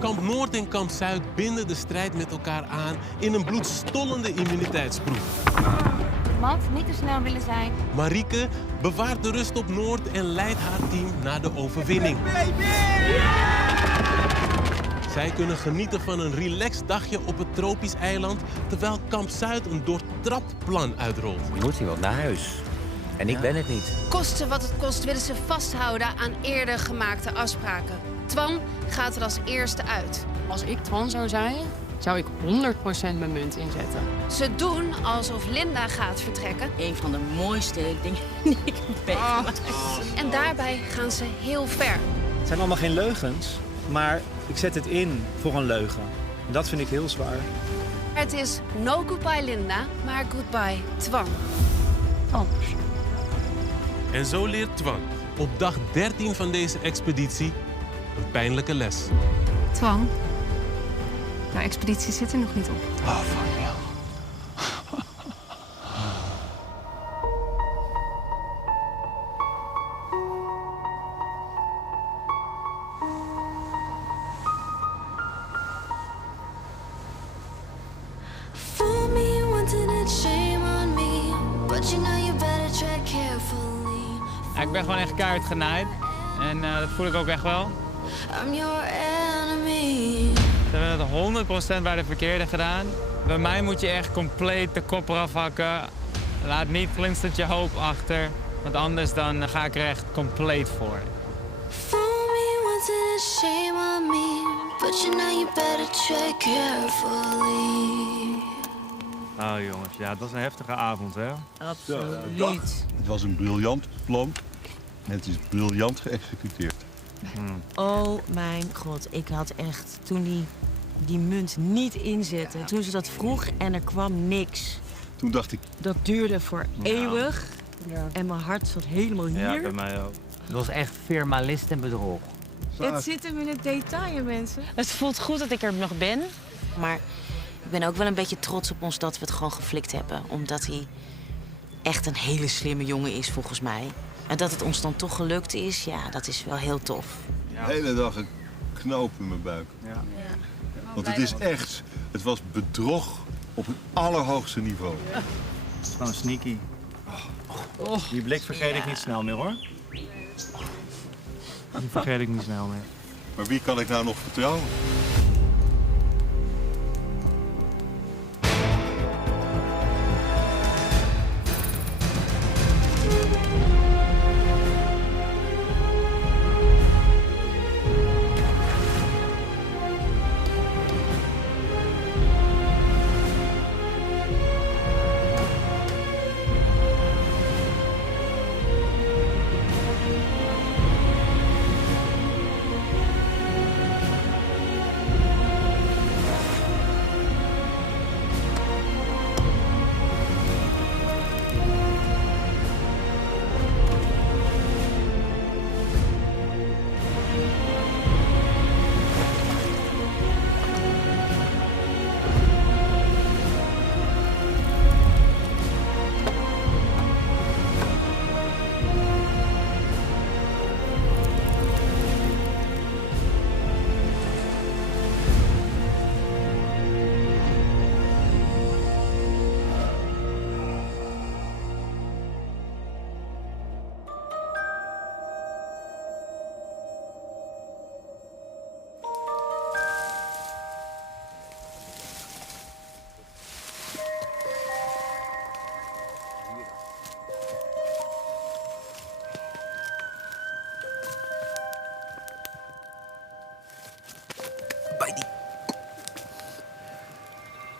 Kamp Noord en Kamp Zuid binden de strijd met elkaar aan in een bloedstollende immuniteitsproef. Max, niet te snel willen zijn. Marieke bewaart de rust op Noord en leidt haar team naar de overwinning. Zij kunnen genieten van een relaxed dagje op het tropisch eiland, terwijl Kamp Zuid een doortrapt plan uitrolt. Moet iemand naar huis. En ik ben het niet. Koste wat het kost willen ze vasthouden aan eerder gemaakte afspraken. Twan gaat er als eerste uit. Als ik Twan zou zijn, zou ik 100% mijn munt inzetten. Ze doen alsof Linda gaat vertrekken. Een van de mooiste dingen die ik heb meegemaakt. En daarbij gaan ze heel ver. Het zijn allemaal geen leugens, maar ik zet het in voor een leugen. En dat vind ik heel zwaar. Het is no goodbye Linda, maar goodbye Twan. Anders. En zo leert Twan op dag 13 van deze expeditie een pijnlijke les. Twan, jouw expeditie zit er nog niet op. Oh, fuck hell. Fool me, wanted it, shame on me. But you know you better tread carefully. Ja, ik ben gewoon echt keihard genaaid. En dat voel ik ook echt wel. I'm your enemy. Ze hebben het 100% bij de verkeerde gedaan. Bij mij moet je echt compleet de kop eraf hakken. Laat niet glinsterend je hoop achter. Want anders dan ga ik er echt compleet voor. Fool me, wanted it, shame on me. But you know you better tread carefully. Nou jongens, ja, het was een heftige avond, hè? Absoluut. Het was een briljant plan en het is briljant geëxecuteerd. Oh mijn god, ik had echt toen die munt niet inzette. Toen ze dat vroeg en er kwam niks. Toen dacht ik, Dat duurde voor eeuwig. Ja. En mijn hart zat helemaal hier. Ja, bij mij ook. Het was echt firmalist en bedrog. Het zit hem in het detail, mensen. Het voelt goed dat ik er nog ben. Maar ik ben ook wel een beetje trots op ons dat we het gewoon geflikt hebben. Omdat hij echt een hele slimme jongen is, volgens mij. En dat het ons dan toch gelukt is, ja, dat is wel heel tof. de hele dag een knoop in mijn buik. Ja. Want het is echt, het was bedrog op het allerhoogste niveau. Het is gewoon sneaky. Die blik vergeet ik niet snel meer, hoor. Die vergeet ik niet snel meer. Maar wie kan ik nou nog vertrouwen?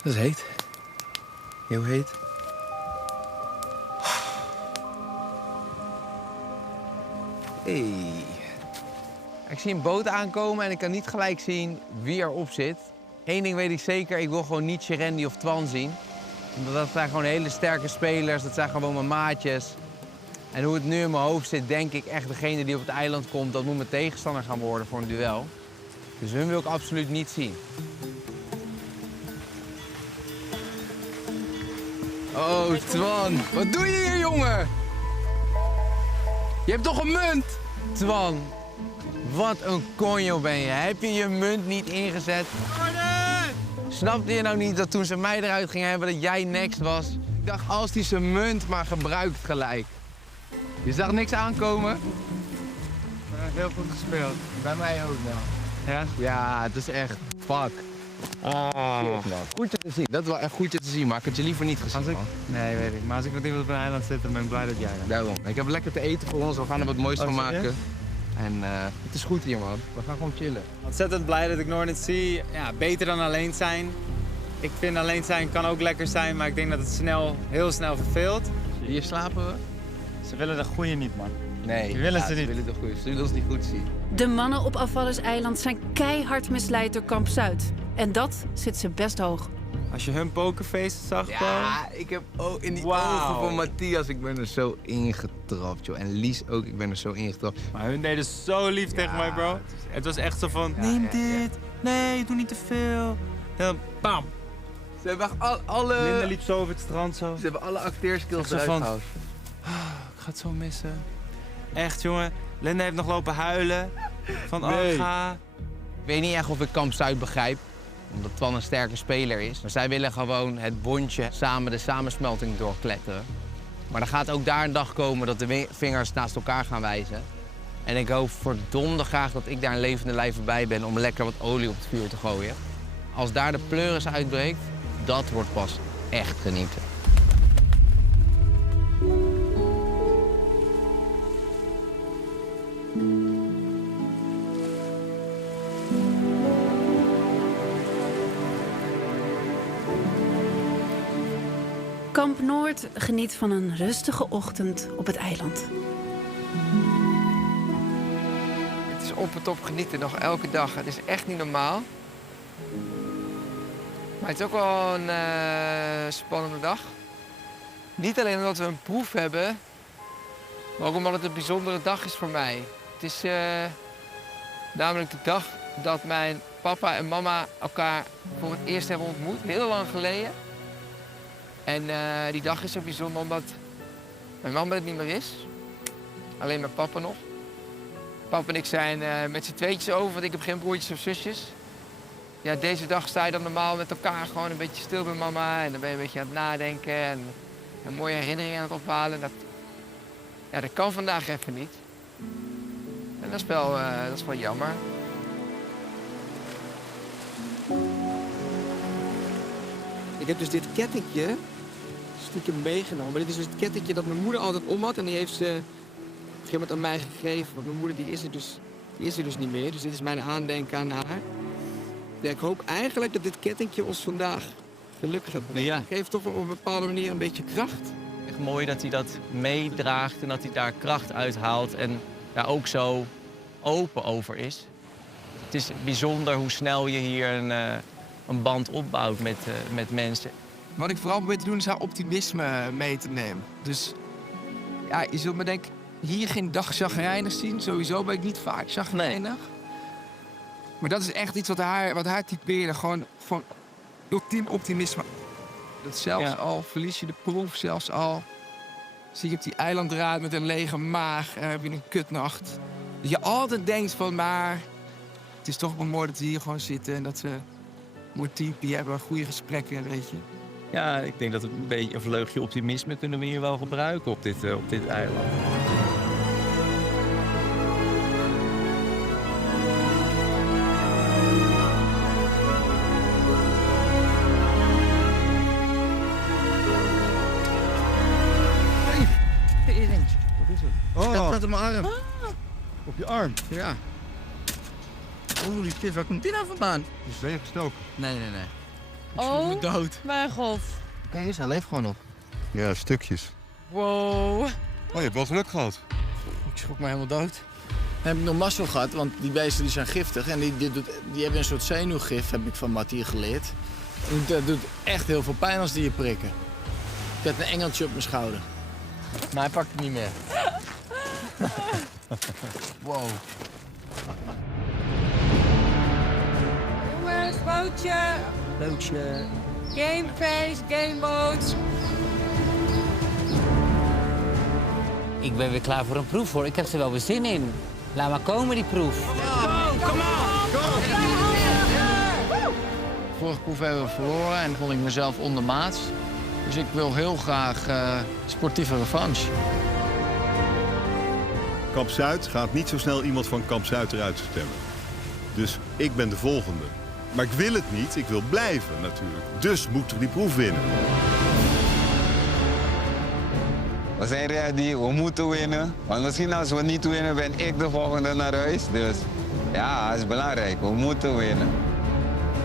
Dat is heet. Heel heet. Hey. Ik zie een boot aankomen en ik kan niet gelijk zien wie erop zit. Eén ding weet ik zeker, ik wil gewoon niet Sherendi of Twan zien. Omdat dat zijn gewoon hele sterke spelers, dat zijn gewoon mijn maatjes. En hoe het nu in mijn hoofd zit, denk ik echt degene die op het eiland komt, dat moet mijn tegenstander gaan worden voor een duel. Dus hun wil ik absoluut niet zien. Oh, Twan, wat doe je hier, jongen? Je hebt toch een munt? Twan, Wat een konjo ben je. Heb je je munt niet ingezet? Snapte je nou niet dat toen ze mij eruit gingen hebben dat jij next was? Ik dacht, als hij zijn munt maar gebruikt gelijk. Je zag niks aankomen? Heel goed gespeeld. Bij mij ook wel. Ja? Ja, het is echt fuck. Goed je te zien. Dat is wel echt goed je te zien, maar ik had je liever niet gezien. Nee, weet ik. Maar als ik met iemand op een eiland zit, dan ben ik blij dat jij bent. Daarom. Ik heb lekker te eten voor ons. We gaan er wat moois van maken. En het is goed hier, man. We gaan gewoon chillen. Ontzettend blij dat ik Noordet zie. Ja, beter dan alleen zijn. Ik vind alleen zijn kan ook lekker zijn, maar ik denk dat het heel snel verveelt. Hier slapen we? Ze willen de goede niet, man. Nee, die willen ze niet. Ze willen de goede. Ze willen ons niet goed zien. De mannen op Afvallerseiland zijn keihard misleid door Kamp Zuid. En dat zit ze best hoog. Als je hun pokerface zag, ja, ik heb ook in die ogen van Matthias, ik ben er zo ingetrapt, joh. En Lies ook, ik ben er zo ingetrapt. Maar hun deden zo lief tegen mij, bro. Het was echt zo van, neem dit. Nee, doe niet te veel. Dan, bam. Ze hebben alle... Linda liep zo over het strand zo. Ze hebben alle acteerskills eruit gehaald. Ik ga het zo missen. Echt, jongen. Linda heeft nog lopen huilen. Van, ga. Ik weet niet echt of ik Kamp Zuid begrijp. Omdat Twan een sterke speler is. Maar zij willen gewoon het bondje samen de samensmelting doorkletteren. Maar er gaat ook daar een dag komen dat de vingers naast elkaar gaan wijzen. En ik hoop verdomde graag dat ik daar een levende lijf bij ben om lekker wat olie op het vuur te gooien. Als daar de pleuris uitbreekt, dat wordt pas echt genieten. Kamp Noord geniet van een rustige ochtend op het eiland. Het is op en top genieten, nog elke dag. Het is echt niet normaal. Maar het is ook wel een spannende dag. Niet alleen omdat we een proef hebben, maar ook omdat het een bijzondere dag is voor mij. Het is namelijk de dag dat mijn papa en mama elkaar voor het eerst hebben ontmoet. Heel lang geleden. En die dag is zo bijzonder omdat mijn mama het niet meer is. Alleen mijn papa nog. Papa en ik zijn met z'n tweetjes over, want ik heb geen broertjes of zusjes. Ja, deze dag sta je dan normaal met elkaar gewoon een beetje stil bij mama. En dan ben je een beetje aan het nadenken en een mooie herinneringen aan het ophalen. Dat kan vandaag even niet. En dat is wel jammer. Ik heb dus dit kettingje stiekem meegenomen. Dit is dus het kettingje dat mijn moeder altijd om had. En die heeft ze op een gegeven moment aan mij gegeven. Want mijn moeder die is er dus niet meer. Dus dit is mijn aandenken aan haar. Ja, ik hoop eigenlijk dat dit kettingje ons vandaag gelukkig gaat brengen. Ja. Het geeft toch op een bepaalde manier een beetje kracht. Echt mooi dat hij dat meedraagt en dat hij daar kracht uithaalt. En daar ook zo open over is. Het is bijzonder hoe snel je hier een band opbouwt met mensen. Wat ik vooral probeer te doen is haar optimisme mee te nemen. Dus ja, je zult me denk ik hier geen dag chagrijnig zien. Sowieso ben ik niet vaak chagrijnig. Nee. Maar dat is echt iets wat haar typeerde. Gewoon ultiem optimisme. Dat zelfs al verlies je de proef, zelfs al zie je op die eilandraad met een lege maag en heb je een kutnacht. Dat je altijd denkt van, maar het is toch wel mooi dat we hier gewoon zitten en dat we een mooi teampie hebben, goede gesprekken, weet je. Ja, ik denk dat een beetje een vleugje optimisme kunnen we hier wel gebruiken op dit eiland. Oh, gaat op mijn arm. Op je arm? Ja. Holy shit, waar komt die nou vandaan? Is ben je gestoken? Nee. Oh, dood. mijn god. Kijk eens, hij leeft gewoon nog. Ja, stukjes. Wow. Oh, je hebt wel geluk gehad. Ik schrok me helemaal dood. Dan heb ik nog mazzel gehad, want die beesten die zijn giftig. En die hebben een soort zenuwgif, heb ik van Mathieu geleerd. En dat doet echt heel veel pijn als die je prikken. Ik had een engeltje op mijn schouder. Maar hij pakt het niet meer. Wow. Jongens, bootje. Bootje. Gameface, gameboat. Ik ben weer klaar voor een proef, hoor. Ik heb er wel weer zin in. Laat maar komen, die proef. Vorige proef hebben we verloren en vond ik mezelf ondermaats. Dus ik wil heel graag sportieve revanche. Kamp Zuid gaat niet zo snel iemand van Kamp Zuid eruit stemmen. Dus ik ben de volgende. Maar ik wil het niet, ik wil blijven natuurlijk. Dus moeten we die proef winnen. We zijn ready, we moeten winnen. Want misschien als we niet winnen, ben ik de volgende naar huis. Dus ja, dat is belangrijk, we moeten winnen.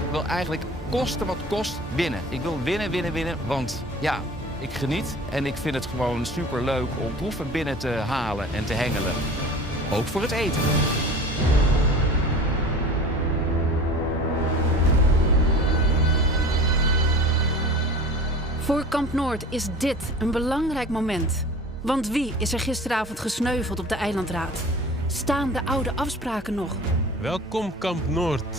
Ik wil eigenlijk koste wat kost winnen. Ik wil winnen, want ja, ik geniet en ik vind het gewoon superleuk om proeven binnen te halen en te hengelen. Ook voor het eten. Voor Kamp Noord is dit een belangrijk moment. Want wie is er gisteravond gesneuveld op de eilandraad? Staan de oude afspraken nog? Welkom Kamp Noord.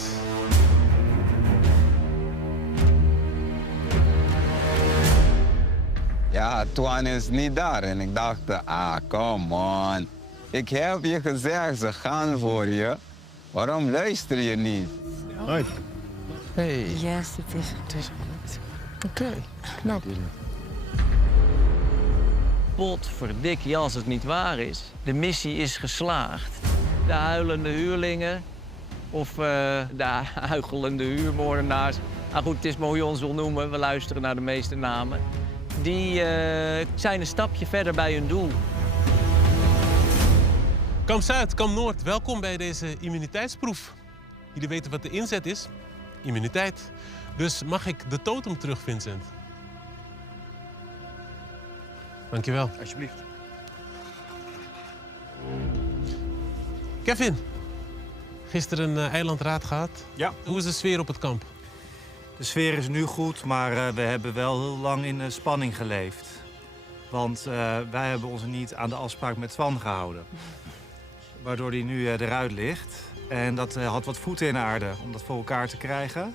Ja, Twan is niet daar. En ik dacht, come on. Ik heb je gezegd, ze gaan voor je. Waarom luister je niet? Hoi. Hey. Yes, het is goed. Oké, knap. Potverdikkie als het niet waar is. De missie is geslaagd. De huilende huurlingen of de huichelende huurmoordenaars. Nou goed, het is maar hoe je ons wil noemen. We luisteren naar de meeste namen. Die zijn een stapje verder bij hun doel. Kamp Zuid, Kamp Noord, welkom bij deze immuniteitsproef. Jullie weten wat de inzet is? Immuniteit. Dus mag ik de totem terug, Vincent? Dankjewel. Alsjeblieft. Kevin, gisteren een eilandraad gehad. Ja. Hoe is de sfeer op het kamp? De sfeer is nu goed, maar we hebben wel heel lang in de spanning geleefd. Want wij hebben ons niet aan de afspraak met Twan gehouden. Waardoor hij nu eruit ligt. En dat had wat voeten in de aarde om dat voor elkaar te krijgen.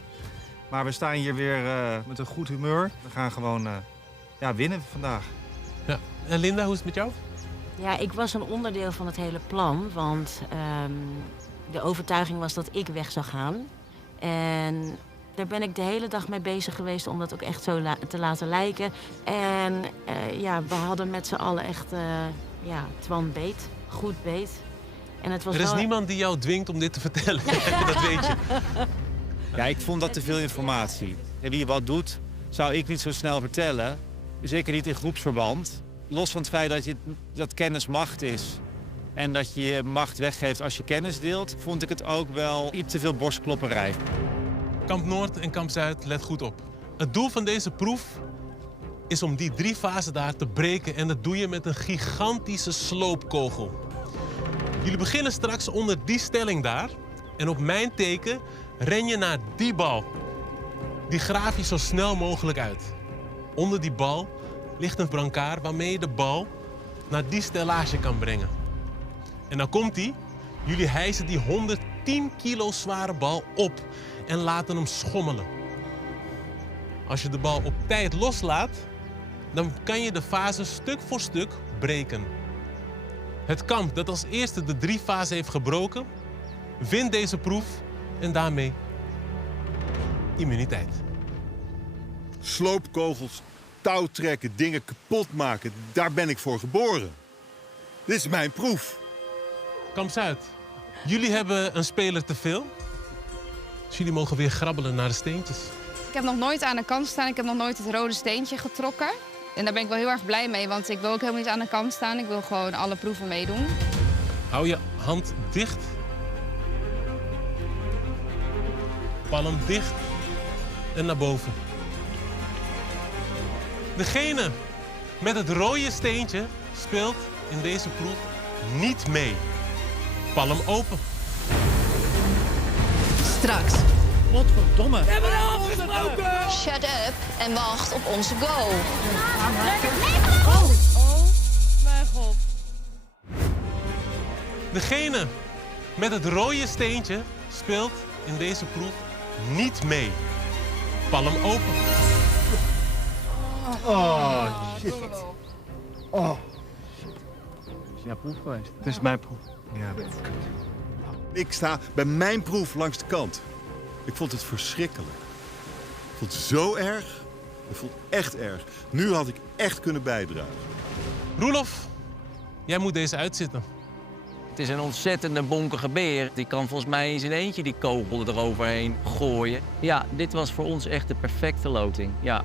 Maar we staan hier weer met een goed humeur. We gaan gewoon winnen vandaag. Ja. En Linda, hoe is het met jou? Ja, ik was een onderdeel van het hele plan, want de overtuiging was dat ik weg zou gaan. En daar ben ik de hele dag mee bezig geweest om dat ook echt zo te laten lijken. En we hadden met z'n allen echt Twan beet, goed beet. En het was er is niemand die jou dwingt om dit te vertellen, dat weet je. Ja, ik vond dat te veel informatie. En wie wat doet, zou ik niet zo snel vertellen. Zeker niet in groepsverband. Los van het feit dat kennis macht is en dat je je macht weggeeft als je kennis deelt, vond ik het ook wel iets te veel borstklopperij. Kamp Noord en Kamp Zuid, let goed op. Het doel van deze proef is om die 3 fasen daar te breken en dat doe je met een gigantische sloopkogel. Jullie beginnen straks onder die stelling daar en op mijn teken ren je naar die bal. Die graaf je zo snel mogelijk uit. Onder die bal ligt een brancard waarmee je de bal naar die stellage kan brengen. En dan komt die. Jullie hijsen die 110 kilo zware bal op en laten hem schommelen. Als je de bal op tijd loslaat, dan kan je de fase stuk voor stuk breken. Het kamp dat als eerste de 3 fasen heeft gebroken, wint deze proef en daarmee immuniteit. Sloopkogels, touwtrekken, dingen kapot maken, daar ben ik voor geboren. Dit is mijn proef. Kamp Zuid, jullie hebben een speler te veel. Dus jullie mogen weer grabbelen naar de steentjes. Ik heb nog nooit aan de kant staan. Ik heb nog nooit het rode steentje getrokken. En daar ben ik wel heel erg blij mee, want ik wil ook helemaal niet aan de kant staan. Ik wil gewoon alle proeven meedoen. Hou je hand dicht. Palm dicht en naar boven. Degene met het rode steentje speelt in deze proef niet mee. Palm open. Straks. Godverdomme. We hebben al afgesproken! Shut up en wacht op onze goal. Oh mijn god. Degene met het rode steentje speelt in deze proef niet mee. Palm open. Oh, shit. Oh. Het is jouw proef geweest. Het is mijn proef. Ja. Ik sta bij mijn proef langs de kant. Ik vond het verschrikkelijk. Ik vond het zo erg. Ik vond het echt erg. Nu had ik echt kunnen bijdragen. Roelof, jij moet deze uitzitten. Het is een ontzettende bonkige beer. Die kan volgens mij in zijn eentje die kogel eroverheen gooien. Ja, dit was voor ons echt de perfecte loting. Ja.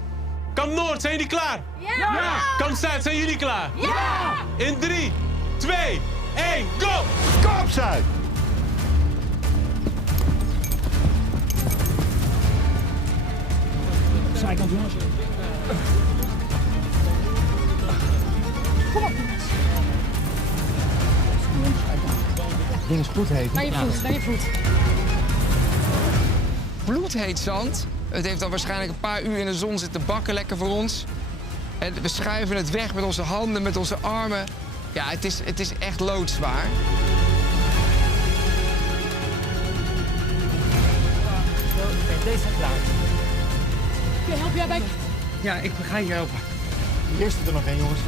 Kamp Noord, zijn jullie klaar? Ja! Kamp Zuid, zijn jullie klaar? Ja! In 3, 2, 1, go! Kamp Zuid! Zijkant, jongens. Kom op, jongens. Het ding is bloedheet. Naar je voet, naar je voet. Bloedheet zand. Het heeft al waarschijnlijk een paar uur in de zon zitten bakken, lekker voor ons. En we schuiven het weg met onze handen, met onze armen. Ja, het is echt loodzwaar. Deze is klaar. Help jij bij? Ja, ik ga je helpen. Hier is er nog één, jongens.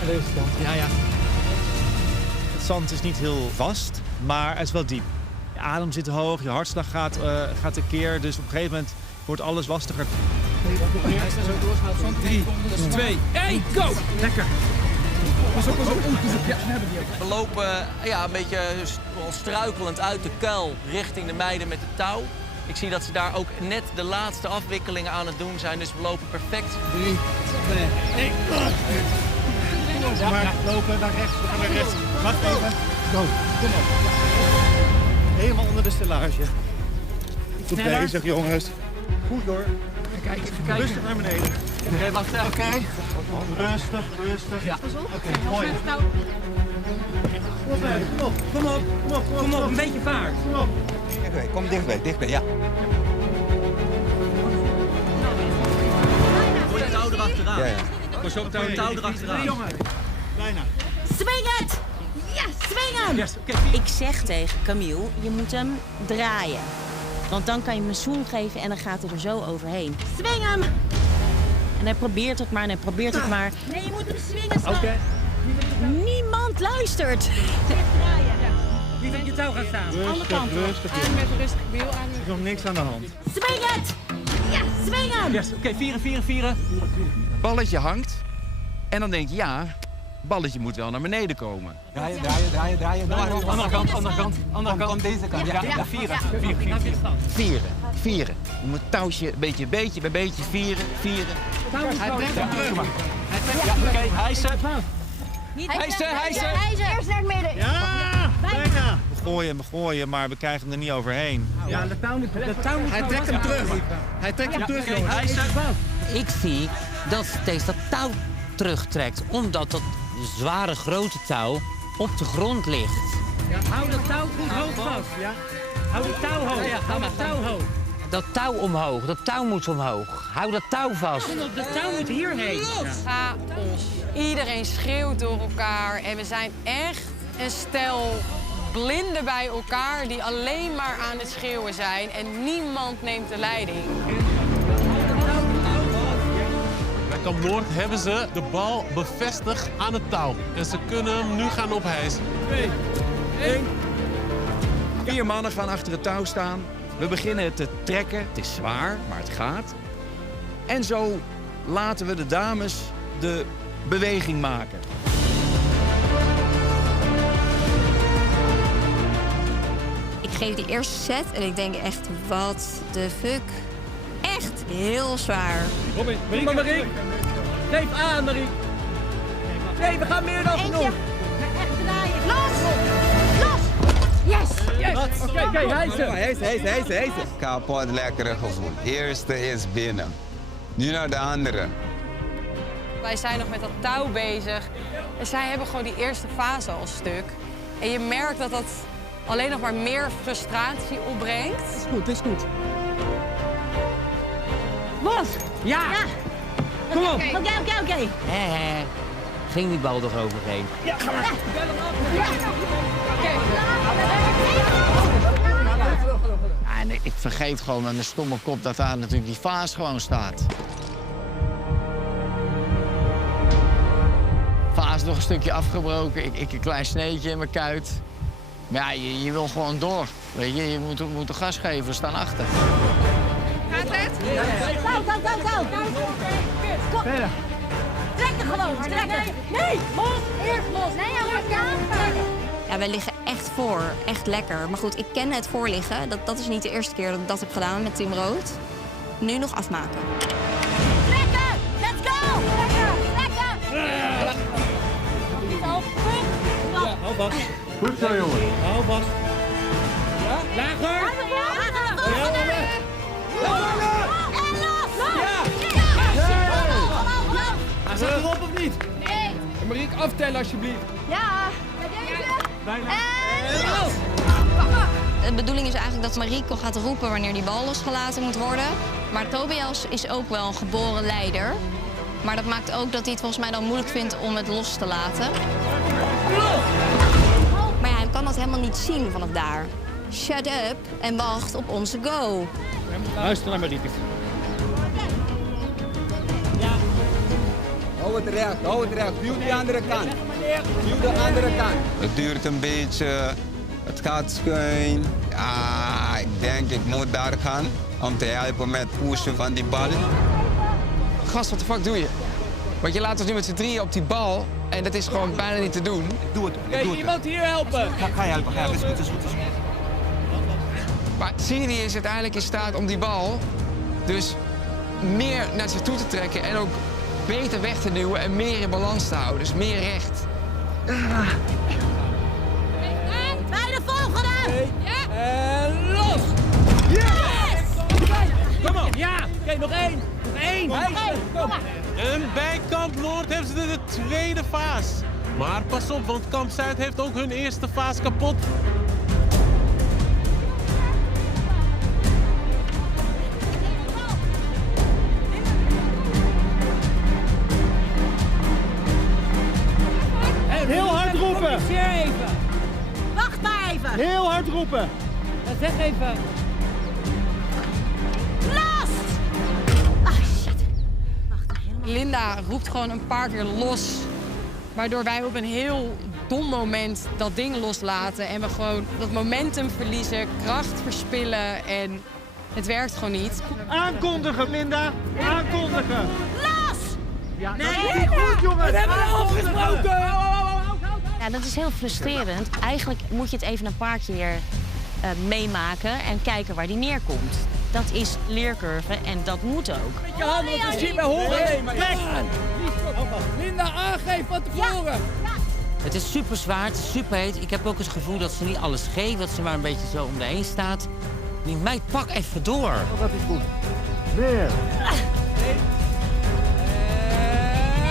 Aan deze kant. Ja, ja. Het zand is niet heel vast, maar het is wel diep. Je adem zit hoog, je hartslag gaat tekeer, dus op een gegeven moment wordt alles lastiger. 3, 2, 1, go! Lekker. Pas op, pas op. Ja, we hebben die ook. We lopen een beetje wel struikelend uit de kuil richting de meiden met de touw. Ik zie dat ze daar ook net de laatste afwikkelingen aan het doen zijn, dus we lopen perfect. 3, 2, 1, go! Maar lopen naar rechts, we gaan naar rechts. Wacht even. Go, kom op. Helemaal onder de stellage. Goed bezig, jongens. Goed hoor. Kijk, even kijken. Rustig naar beneden. Oké, wacht even. Oké. Rustig, rustig. Ja. Oké, mooi. Kom op, een beetje vaart. Kom op. Kom dichtbij, ja. Gooi het touw erachteraan. Ja, ja. Gooi zo het touw erachteraan. Bijna. Swing het! Ja, swing hem! Yes, oké. Ik zeg tegen Camille, je moet hem draaien. Want dan kan je hem een zoen geven en dan gaat hij er zo overheen. Swing hem! En hij probeert het maar en hij probeert het maar. Nee, je moet hem swingen, Sam. Oké. Niemand luistert. Wie van je touw gaat staan? Rustig, rustig. En met een rustig wiel aan. Er is nog niks aan de hand. Swing het! Ja, swing hem! Yes, oké, vieren. Balletje hangt. En dan denk je, ja, balletje moet wel naar beneden komen. Draaien. Andere kant. Kom deze kant. Ja, vieren. Vieren. Je moet het touwtje beetje bij beetje vieren. Hij trekt hem terug. Oké, hijsen. Hijsen! Eerst naar het midden. Ja, bijna. We gooien, maar we krijgen hem er niet overheen. Ja, de touw moet Hij trekt hem terug. Hij trekt hem terug, jongens. Ik zie dat steeds dat touw terugtrekt, omdat dat zware grote touw op de grond ligt. Ja, hou dat touw goed hoog vast. Ja? Hou de touw hoog. Ja, hou dat touw hoog. Dat touw omhoog, dat touw moet omhoog. Hou dat touw vast. Dat touw moet hierheen. Chaos. Iedereen schreeuwt door elkaar en we zijn echt een stel blinden bij elkaar die alleen maar aan het schreeuwen zijn en niemand neemt de leiding. Bij Kamp Noord hebben ze de bal bevestigd aan het touw. En ze kunnen hem nu gaan ophijsen. 2, 1. 4 mannen gaan achter het touw staan. We beginnen het te trekken. Het is zwaar, maar het gaat. En zo laten we de dames de beweging maken. Ik geef die eerste set en ik denk echt, wat de fuck. Echt heel zwaar. Robin, Marie. Geef aan, Marie. Nee, we gaan meer dan genoeg. Echt draaien. Los! Yes! Oké, hijsen. Kapot lekkere gevoel. Eerste is binnen. Nu naar de andere. Wij zijn nog met dat touw bezig en zij hebben gewoon die eerste fase al stuk. En je merkt dat dat alleen nog maar meer frustratie opbrengt. Is goed. Los! Ja! Kom op! Oké. Ging die bal er overheen? Ja, ga maar. En ik vergeet gewoon aan de stomme kop dat daar natuurlijk die vaas gewoon staat. Vaas nog een stukje afgebroken, ik een klein sneetje in mijn kuit. Maar ja, je wil gewoon door. Weet je moet er gas geven, we staan achter. Gaat het? Go. Kom. Trekken gewoon, trekken. Nee, los. Eerst los. Nee, Ja, wij liggen echt voor. Echt lekker. Maar goed, ik ken het voorliggen. Dat is niet de eerste keer dat ik dat heb gedaan met Team Rood. Nu nog afmaken. Trekken! Let's go! Trekken! Ja, hou vast. Goed zo, jongen. Hou vast. Ja? Lager! En los! Hij zit erop of niet? Nee. Marieke, aftellen alsjeblieft. Ja. Bijna. En los! De bedoeling is eigenlijk dat Marieke gaat roepen wanneer die bal losgelaten moet worden. Maar Tobias is ook wel een geboren leider. Maar dat maakt ook dat hij het volgens mij dan moeilijk vindt om het los te laten. Maar ja, hij kan dat helemaal niet zien vanaf daar. Shut up en wacht op onze go. Luister naar Marieke. Hou het recht. Duw die andere kant. Duw de andere kant. Het duurt een beetje. Het gaat schuin. Ja, ik denk ik moet daar gaan om te helpen met pushen van die bal. Gast, wat de fuck doe je? Want je laat ons nu met z'n drieën op die bal en dat is gewoon bijna niet te doen. Ik doe het. Iemand hier helpen. Ga je helpen. Is goed. Maar Syrië is uiteindelijk in staat om die bal dus meer naar zich toe te trekken en ook beter weg te duwen en meer in balans te houden. Dus meer recht. Bij de volgende! Ja. En los! Yes! Kom op! Ja! Oké, nog één! Kom! En bij Kamp Noord hebben ze de tweede vaas. Maar pas op, want Kamp Zuid heeft ook hun eerste vaas kapot. Heel hard roepen! Even. Wacht maar even! Heel hard roepen! Zeg even. Last! Ah, shit. Linda roept gewoon een paar keer los. Waardoor wij op een heel dom moment dat ding loslaten. En we gewoon dat momentum verliezen, kracht verspillen en het werkt gewoon niet. Aankondigen, Linda! Aankondigen! Los! Ja, nee, niet goed, jongens! We hebben er afgesproken! Ja, dat is heel frustrerend. Eigenlijk moet je het even een paar keer meemaken en kijken waar die neerkomt. Dat is leercurve en dat moet ook. Met je handen op de schip en horen! Weg! Linda, aangeef van tevoren! Het is super zwaar, het is super heet. Ik heb ook het gevoel dat ze niet alles geeft, dat ze maar een beetje zo om de heen staat. Die meid, pak even door. Dat is goed. Weer.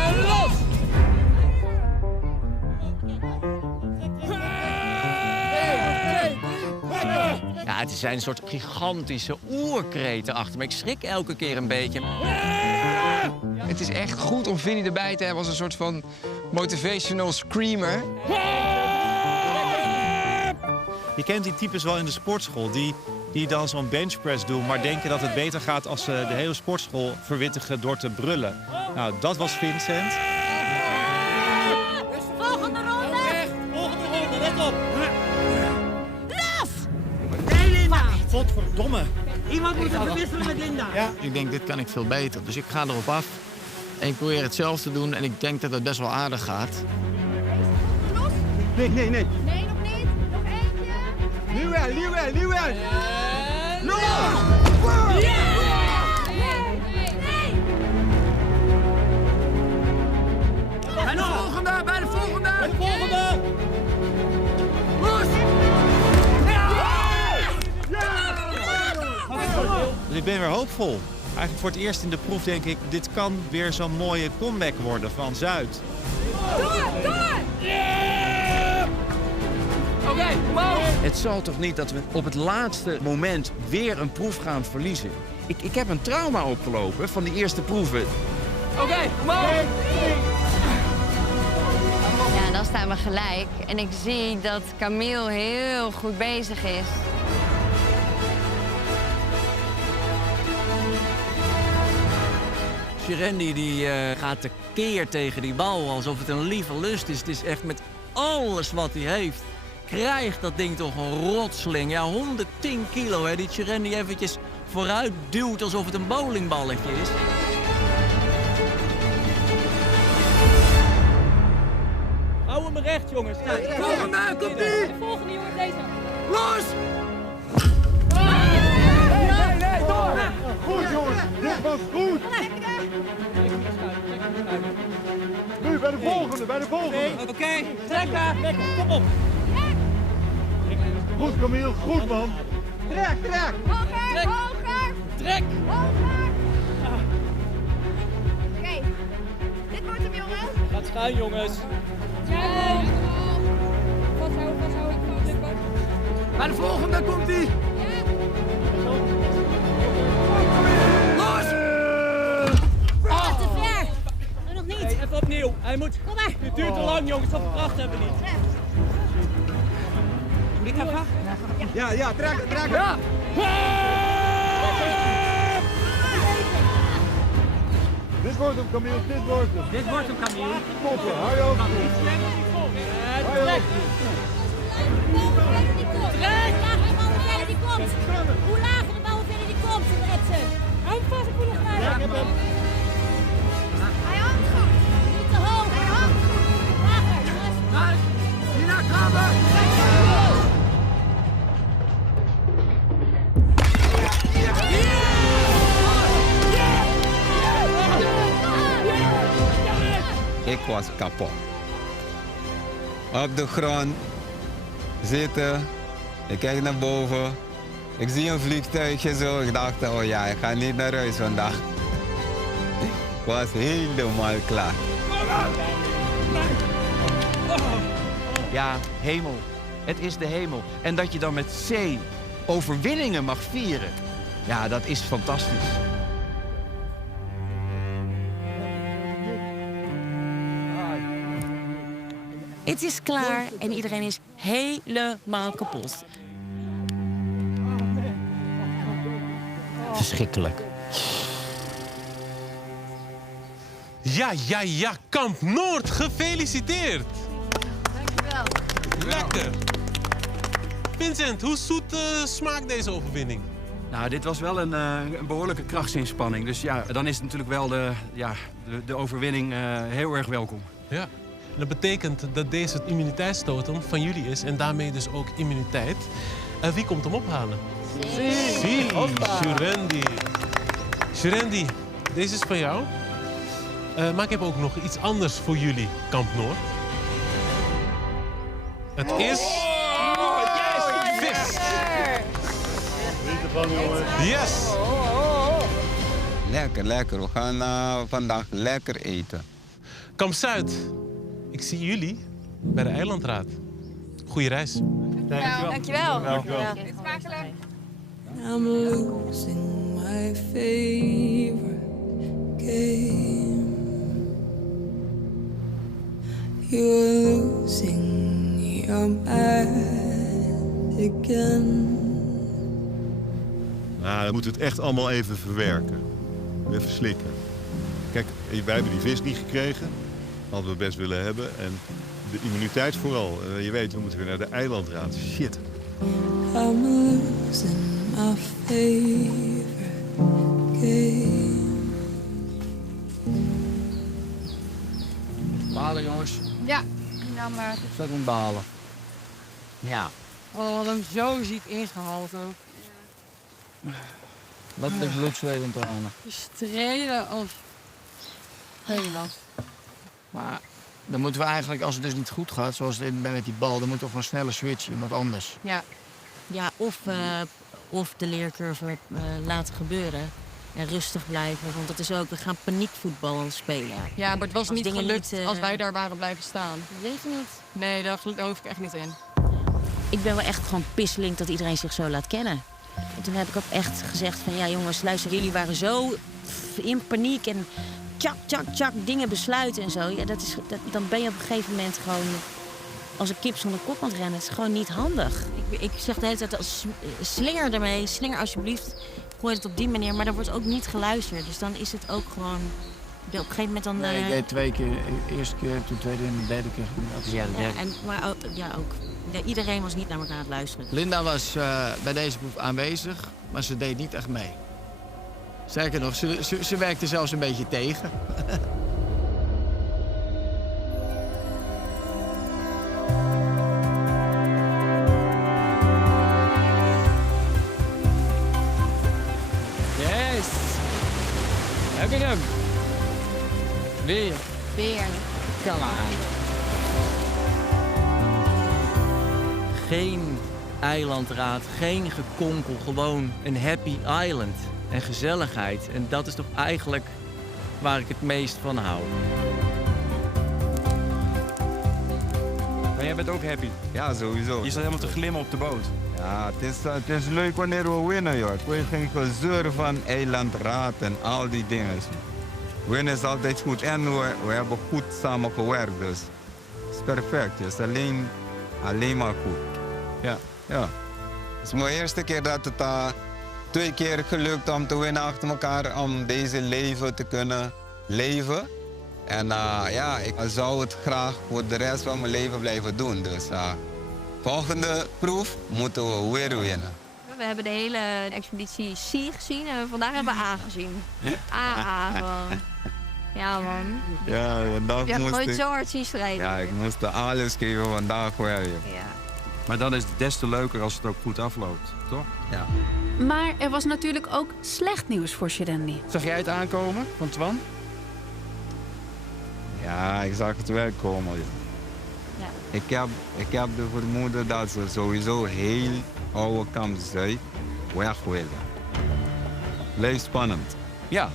En los! Ja, het zijn een soort gigantische oerkreten achter me. Ik schrik elke keer een beetje. Het is echt goed om Vinnie erbij te hebben als een soort van motivational screamer. Je kent die types wel in de sportschool die dan zo'n benchpress doen, maar denken dat het beter gaat als ze de hele sportschool verwittigen door te brullen. Nou, dat was Vincent. Volgende ronde! Volgende ronde, let op! Los! Nee, Linda! Godverdomme! Iemand moet het verwisselen met Linda. Ja. Ik denk, dit kan ik veel beter. Dus ik ga erop af en ik probeer het zelf te doen en ik denk dat het best wel aardig gaat. Los! Nee. Nee, nog niet. Nog eentje. Nu wel! Los! Bij de volgende! Bij de volgende! Los! Dus ik ben weer hoopvol. Eigenlijk voor het eerst in de proef denk ik, dit kan weer zo'n mooie comeback worden van Zuid. Door! Oké, kom op! Het zal toch niet dat we op het laatste moment weer een proef gaan verliezen? Ik heb een trauma opgelopen van die eerste proeven. Oké, kom op! Ja, en dan staan we gelijk. En ik zie dat Camille heel goed bezig is. Shirendi die gaat tekeer tegen die bal alsof het een lieve lust is. Het is echt met alles wat hij heeft. krijgt dat ding toch een rotsling. Ja, 110 kilo, hè. Die Chiren die eventjes vooruit duwt alsof het een bowlingballetje is. Hou hem recht, jongens. Volgende, komt-ie! De volgende, jongens, deze. Los! Nee, door! Goed, jongens. Dit was goed. Nu, bij de volgende, bij de volgende. Oké, trekken. Kom op. Goed, Camille. Goed, man. Trek. Hoger, hoger. Trek. Hoger. Oké, dit wordt hem, jongens. Gaat schuin, jongens. Vasthouden. Bij de volgende komt-ie! Los! Ah. Te ver. Nog niet. Hey, even opnieuw. Hij moet... Kom maar. Het duurt te lang, jongens. Zoveel kracht hebben we niet. Moet ik even? Ja, trekken. Ja. Dit wordt hem, Camille. Dit wordt hem, Camille. Koppen, hou je hoofd. Hou je hoofd. Hoe lager de bal, hoe verder die komt, Retsen. Hou hem vast, ik moet nog naar. Hij hangt goed. Niet te hoog. Hij hangt goed. Lager. Hierna gaan we! Ik was kapot. Op de grond zitten. Ik kijk naar boven. Ik zie een vliegtuigje zo. Ik dacht, oh ja, ik ga niet naar huis vandaag. Ik was helemaal klaar. Ja, hemel. Het is de hemel. En dat je dan met C overwinningen mag vieren. Ja, dat is fantastisch. Het is klaar en iedereen is helemaal kapot. Verschrikkelijk. Ja, Kamp Noord, gefeliciteerd! Dankjewel. Lekker! Vincent, hoe zoet smaakt deze overwinning? Nou, dit was wel een behoorlijke krachtsinspanning. Dus ja, dan is het natuurlijk wel de overwinning heel erg welkom. Ja. Dat betekent dat deze immuniteitstotem van jullie is en daarmee dus ook immuniteit. Wie komt hem ophalen? Zie, Shurendi. Shurendi, deze is van jou. Maar ik heb ook nog iets anders voor jullie, Kamp Noord. Het is... vis. Niet ervan, jongens. Yes. Lekker. We gaan vandaag lekker eten. Kamp Zuid, ik zie jullie bij de Eilandraad. Goeie reis. Dankjewel. Dankjewel. Smakelijk. I'm losing my favorite game. You're losing your mind again. Nou, dan moeten we het echt allemaal even verwerken. Even slikken. Kijk, wij hebben die vis niet gekregen. Hadden we best willen hebben. En de immuniteit vooral. Je weet, we moeten weer naar de Eilandraad. Shit. I'm losing my favorite game. Balen, jongens. Ja, nou maar. Dat moet balen. Ja. Oh, wat hem zo ziek ingehaald ook. Letterlijk bloed, zweet en tranen. Streden als helemaal. Maar dan moeten we eigenlijk, als het dus niet goed gaat, zoals het met die bal, dan moeten we gewoon sneller switchen, iemand anders. Ja, of de leercurve laten gebeuren en rustig blijven. Want dat is ook, we gaan paniekvoetbal spelen. Ja, maar het was Als niet dingen gelukt niet, als wij daar waren blijven staan. Weet je niet? Nee, daar geloof ik echt niet in. Ik ben wel echt gewoon pisselink dat iedereen zich zo laat kennen. En toen heb ik ook echt gezegd van, ja jongens, luister, jullie waren zo in paniek en tjak, dingen besluiten en zo. Ja, dan ben je op een gegeven moment gewoon als een kip zonder kop aan het rennen. Het is gewoon niet handig. Ik zeg de hele tijd, slinger ermee, slinger alsjeblieft. Gooi het op die manier, maar dan wordt ook niet geluisterd. Dus dan is het ook gewoon, op een gegeven moment dan... Ik deed 2 keer, de eerste keer, toen tweede en de derde keer. Ja, de derde. Maar ook. Ja, iedereen was niet naar elkaar aan het luisteren. Linda was bij deze proef aanwezig, maar ze deed niet echt mee. Sterker nog, ze werkte zelfs een beetje tegen. Yes! Heb je hem? Weer. Weer. Kom aan. Geen eilandraad, geen gekonkel, gewoon een happy island en gezelligheid. En dat is toch eigenlijk waar ik het meest van hou. Maar jij bent ook happy? Ja, sowieso. Je staat helemaal te glimmen op de boot. Ja, het is leuk wanneer we winnen, joh. Ik wil geen gezeur van eilandraad en al die dingen. Winnen is altijd goed en we hebben goed samen gewerkt, dus het is perfect. Het is alleen maar goed. Ja. Ja. Het is mijn eerste keer dat het 2 keer gelukt om te winnen achter elkaar, om deze leven te kunnen leven. En ja, ik zou het graag voor de rest van mijn leven blijven doen. Dus volgende proef moeten we weer winnen. We hebben de hele expeditie C gezien en vandaag hebben we A gezien. A gewoon. Ja, man. Ja, vandaag Je hebt moest nooit ik... zo hard zien strijden. Ja, ik moest alles geven vandaag wel. Ja. Maar dan is het des te leuker als het ook goed afloopt, toch? Ja. Maar er was natuurlijk ook slecht nieuws voor Sherendi. Zag jij het aankomen van Twan? Ja, ik zag het wel komen. Ja. Ik heb de vermoeden dat ze sowieso heel oude kamp Zuid weg willen. Blijft spannend. Ja.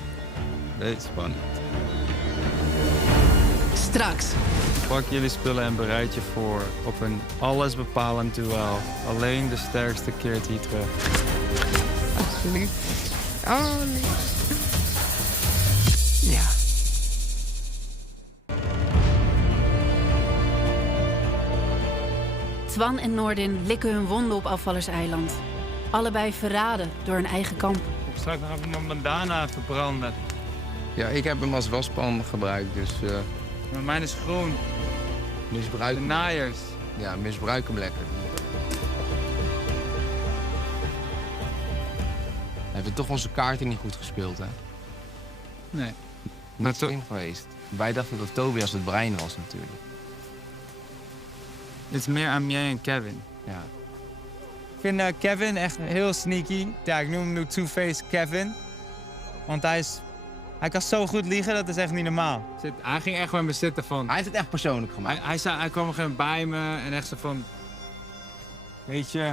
Blijft spannend. Straks. Pak jullie spullen en bereid je voor op een allesbepalend duel. Alleen de sterkste keert hier terug. Alsjeblieft. Oh, lief. Ja. Twan en Noordin likken hun wonden op Afvallerseiland. Allebei verraden door hun eigen kamp. Ik straks nog even mijn bandana verbranden. Ja, ik heb hem als waspan gebruikt, dus Maar mijn is groen. misbruik De hem. naaiers. Ja, misbruik hem lekker. We hebben toch onze kaarten niet goed gespeeld, hè? Nee. Niet slim geweest. Wij dachten dat Tobias het brein was, natuurlijk. Het is meer aan jij en Kevin. Ja. Ik vind Kevin echt heel sneaky. Ja, ik noem hem nu Two-Face Kevin. Want hij kan zo goed liegen, dat is echt niet normaal. Hij ging echt met me zitten van... Hij heeft het echt persoonlijk gemaakt. Hij kwam gewoon bij me en echt zo van... Weet je...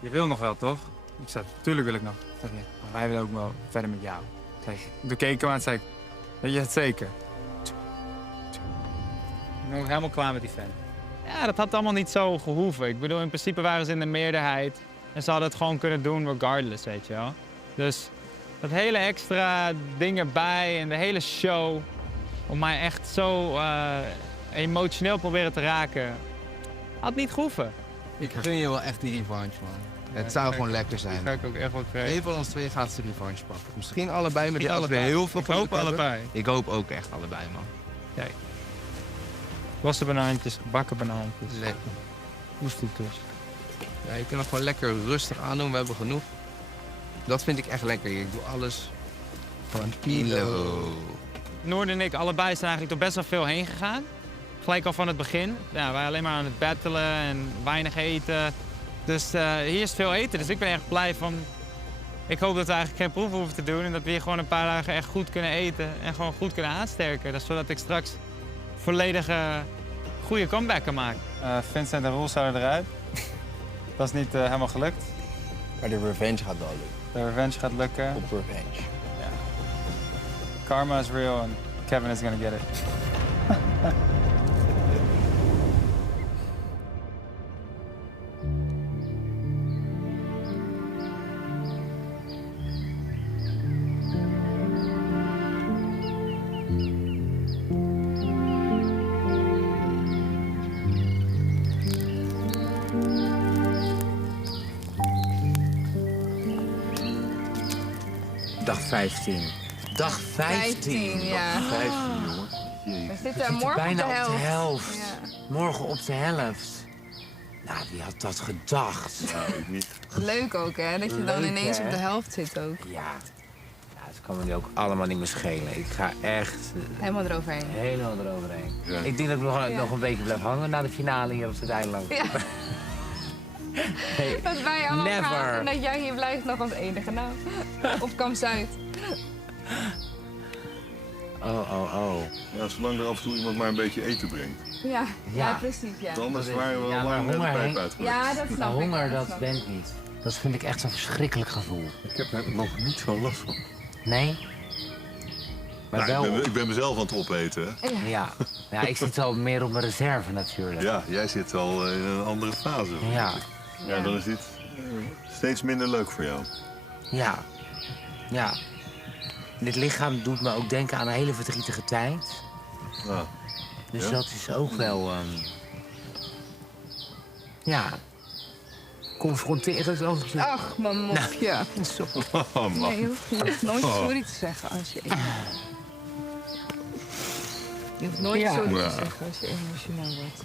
Je wil nog wel, toch? Ik zei, tuurlijk wil ik nog. Ik zei, nee, maar wij willen ook wel verder met jou. Toen keek ik hem aan en zei ik, weet je het zeker? Ik ben ook helemaal klaar met die fan. Ja, dat had allemaal niet zo gehoeven. Ik bedoel, in principe waren ze in de meerderheid. En ze hadden het gewoon kunnen doen regardless, weet je wel. Dus dat hele extra ding erbij en de hele show... om mij echt zo emotioneel proberen te raken... had niet gehoeven. Ik gun je wel echt die revanche, man. Het zou gewoon lekker zijn. Die ga ik ook echt wel krijgen. Een van ons twee gaat de revanche pakken. Misschien allebei, maar die Niet als we allebei. heel veel Ik hoop geluk hebben. allebei. Ik hoop ook echt allebei, man. Kijk. Wassen banaantjes, gebakken banaantjes. Lekker. Oestertjes. Ja, je kunt het gewoon lekker rustig aandoen, we hebben genoeg. Dat vind ik echt lekker. Ik doe alles van kilo. Noord en ik, allebei zijn eigenlijk door best wel veel heen gegaan. Gelijk al van het begin. Ja, wij alleen maar aan het battelen en weinig eten. Dus hier is veel eten, dus ik ben echt blij van... Ik hoop dat we eigenlijk geen proeven hoeven te doen en dat we hier gewoon een paar dagen echt goed kunnen eten en gewoon goed kunnen aansterken. Dat zodat ik straks volledige goede comeback kan maken. Vincent en Roel zouden eruit. Dat is niet helemaal gelukt. Maar de revenge gaat wel lukken. De revenge gaat lukken. Op revenge. Ja. Karma is real and Kevin is gonna get it. Dag 15. Dag 15? 15, ja. Dag 15, jongen. We zitten morgen bijna op de helft. helft. Ja. Morgen op de helft. Nou, wie had dat gedacht? Nou, ik niet. Leuk ook, hè? Dat je dan Leuk, ineens hè? op de helft zit ook. Ja. Het kan me nu ook allemaal niet meer schelen. Ik ga echt Helemaal eroverheen. helemaal eroverheen. Ja. Ik denk dat ik nog een weekje blijf hangen na de finale hier op het eiland. Ja. Hey, Dat wij allemaal never. gaan en dat jij hier blijft nog als enige. Nou, op Kamp Zuid. Oh. Ja, zolang er af en toe iemand maar een beetje eten brengt. Ja, precies, ja. Want anders waren we al lang met de honger, pijp hè? uitgelegd. Ja, dat snap ik. Honger, dat dat snap ben ik niet. Dat vind ik echt zo'n verschrikkelijk gevoel. Ik heb er nog niet zo last van. Nee? Maar wel... Ik ben mezelf aan het opeten, hè? Ja, ik zit al meer op mijn reserve natuurlijk. Ja, jij zit al in een andere fase. Ja. Ja, dan is dit steeds minder leuk voor jou. Ja. Dit lichaam doet me ook denken aan een hele verdrietige tijd. Ah. Dus Ja? dat is ook wel... confronterend af en toe. Ach, mijn mopje. Oh, man. Nee, je hoeft nooit sorry te zeggen als je... Je hoeft nooit sorry te zeggen als je emotioneel wordt.